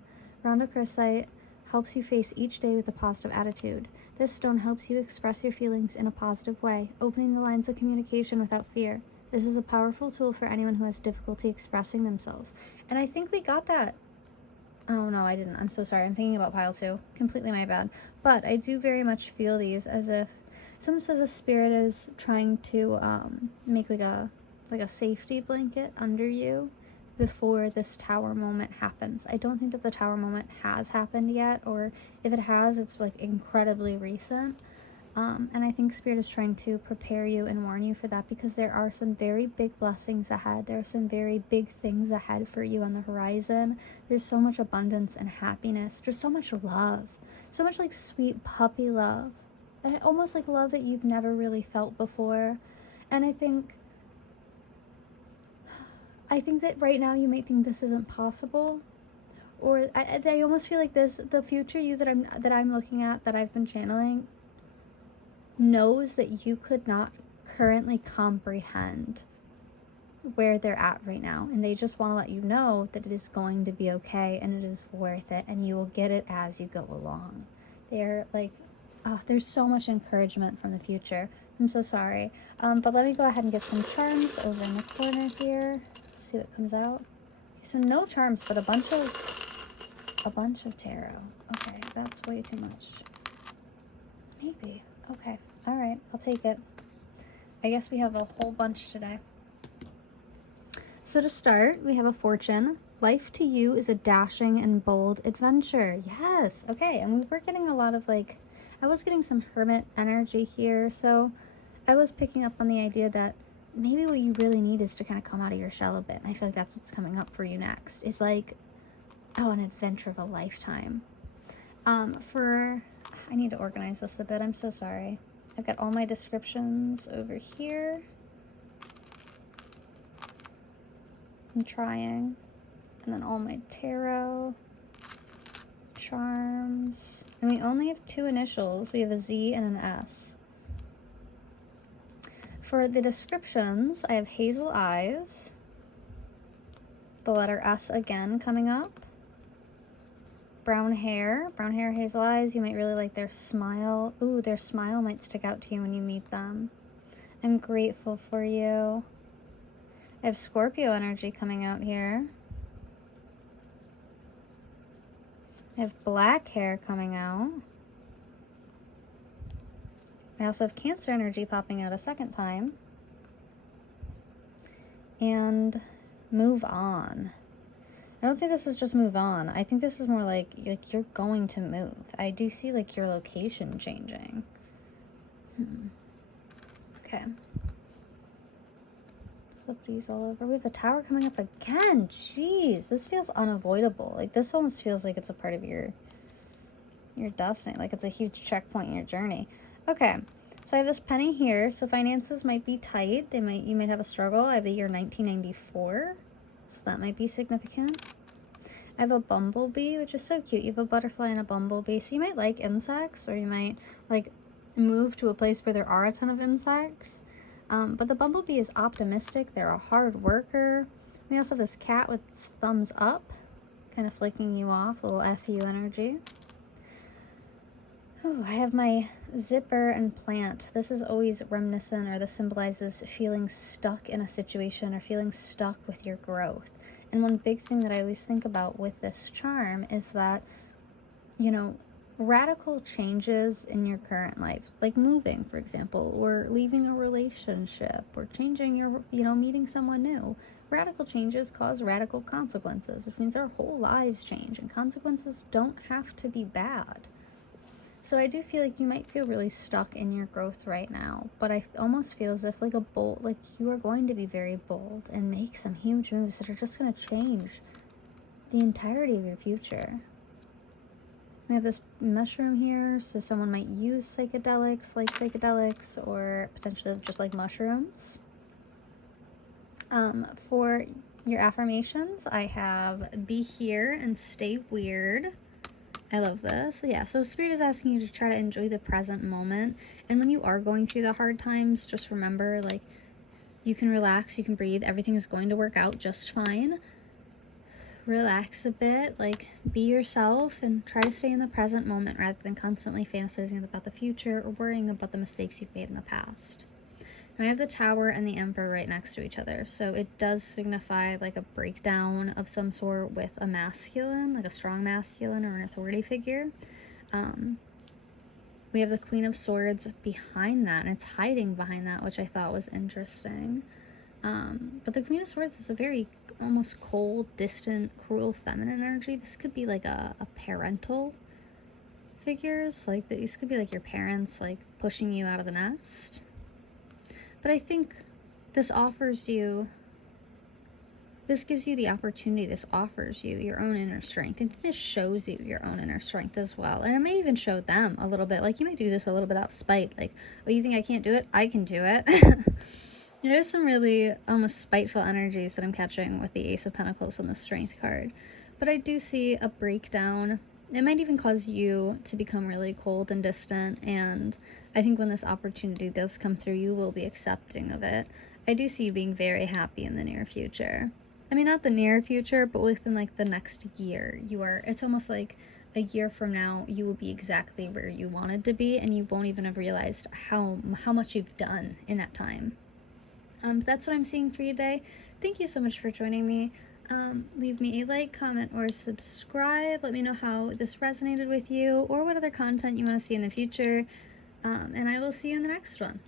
Rondo chrysolite helps you face each day with a positive attitude. This stone helps you express your feelings in a positive way, opening the lines of communication without fear. This is a powerful tool for anyone who has difficulty expressing themselves. And I think we got that. Oh no, I didn't. I'm so sorry. I'm thinking about pile 2. Completely my bad. But I do very much feel these as if someone says a spirit is trying to make like a safety blanket under you before this tower moment happens. I don't think that the tower moment has happened yet, or if it has, it's like incredibly recent. And I think Spirit is trying to prepare you and warn you for that, because there are some very big blessings ahead. There are some very big things ahead for you on the horizon. There's so much abundance and happiness. There's so much love. So much like sweet puppy love. Almost like love that you've never really felt before. And I think that right now you might think this isn't possible. Or I almost feel like the future you that I'm looking at, that I've been channeling, knows that you could not currently comprehend where they're at right now, and they just want to let you know that it is going to be okay and it is worth it, and you will get it as you go along. They're like, there's so much encouragement from the future. I'm so sorry, but let me go ahead and get some charms over in the corner here. Let's see what comes out. So no charms, but a bunch of tarot. Okay, that's way too much. Maybe. Okay. All right. I'll take it. I guess we have a whole bunch today. So to start, we have a fortune. Life to you is a dashing and bold adventure. Yes. Okay. And we were getting a lot of I was getting some hermit energy here. So I was picking up on the idea that maybe what you really need is to kind of come out of your shell a bit. And I feel like that's what's coming up for you next. Is like, oh, an adventure of a lifetime. I need to organize this a bit. I'm so sorry. I've got all my descriptions over here. I'm trying. And then all my tarot, charms. And we only have 2 initials. We have a Z and an S. For the descriptions, I have hazel eyes. The letter S again coming up. Brown hair, hazel eyes. You might really like their smile. Ooh, their smile might stick out to you when you meet them. I'm grateful for you. I have Scorpio energy coming out here. I have black hair coming out. I also have Cancer energy popping out a second time. And move on. I don't think this is just move on. I think this is more like you're going to move. I do see like your location changing. Okay. Flip these all over. We have the Tower coming up again. Jeez, this feels unavoidable. Like this almost feels like it's a part of your destiny. Like it's a huge checkpoint in your journey. Okay. So I have this penny here. So finances might be tight. You might have a struggle. I have the year 1994. So that might be significant. I have a bumblebee, which is so cute. You have a butterfly and a bumblebee. So you might like insects, or you might like move to a place where there are a ton of insects. But the bumblebee is optimistic. They're a hard worker. We also have this cat with its thumbs up, kind of flicking you off, a little FU energy. Oh, I have my zipper and plant. This is always reminiscent, or this symbolizes feeling stuck in a situation or feeling stuck with your growth. And one big thing that I always think about with this charm is that, you know, radical changes in your current life, like moving, for example, or leaving a relationship, or changing your, meeting someone new. Radical changes cause radical consequences, which means our whole lives change, and consequences don't have to be bad. So I do feel like you might feel really stuck in your growth right now, but I almost feel as if like you are going to be very bold and make some huge moves that are just going to change the entirety of your future. We have this mushroom here, so someone might use psychedelics, like psychedelics, or potentially just like mushrooms. For your affirmations, I have be here and stay weird. I love this. Yeah, so Spirit is asking you to try to enjoy the present moment. And when you are going through the hard times, just remember, like, you can relax, you can breathe. Everything is going to work out just fine. Relax a bit, like, be yourself, and try to stay in the present moment rather than constantly fantasizing about the future or worrying about the mistakes you've made in the past. Now I have the Tower and the Emperor right next to each other, so it does signify like a breakdown of some sort with a masculine, like a strong masculine or an authority figure. We have the Queen of Swords behind that, and it's hiding behind that, which I thought was interesting. But the Queen of Swords is a very almost cold, distant, cruel, feminine energy. This could be like a parental figures, like these could be like your parents, like pushing you out of the nest. But I think this gives you the opportunity, this offers you your own inner strength. And this shows you your own inner strength as well. And it may even show them a little bit, like you might do this a little bit out of spite, like, oh, you think I can't do it? I can do it. There's some really almost spiteful energies that I'm catching with the Ace of Pentacles and the Strength card. But I do see a breakdown. It might even cause you to become really cold and distant, and I think when this opportunity does come through, you will be accepting of it. I do see you being very happy in the near future. I mean, not the near future, but within like the next year. It's almost like a year from now, you will be exactly where you wanted to be, and you won't even have realized how much you've done in that time. That's what I'm seeing for you today. Thank you so much for joining me. Leave me a like, comment, or subscribe. Let me know how this resonated with you, or what other content you want to see in the future. And I will see you in the next one.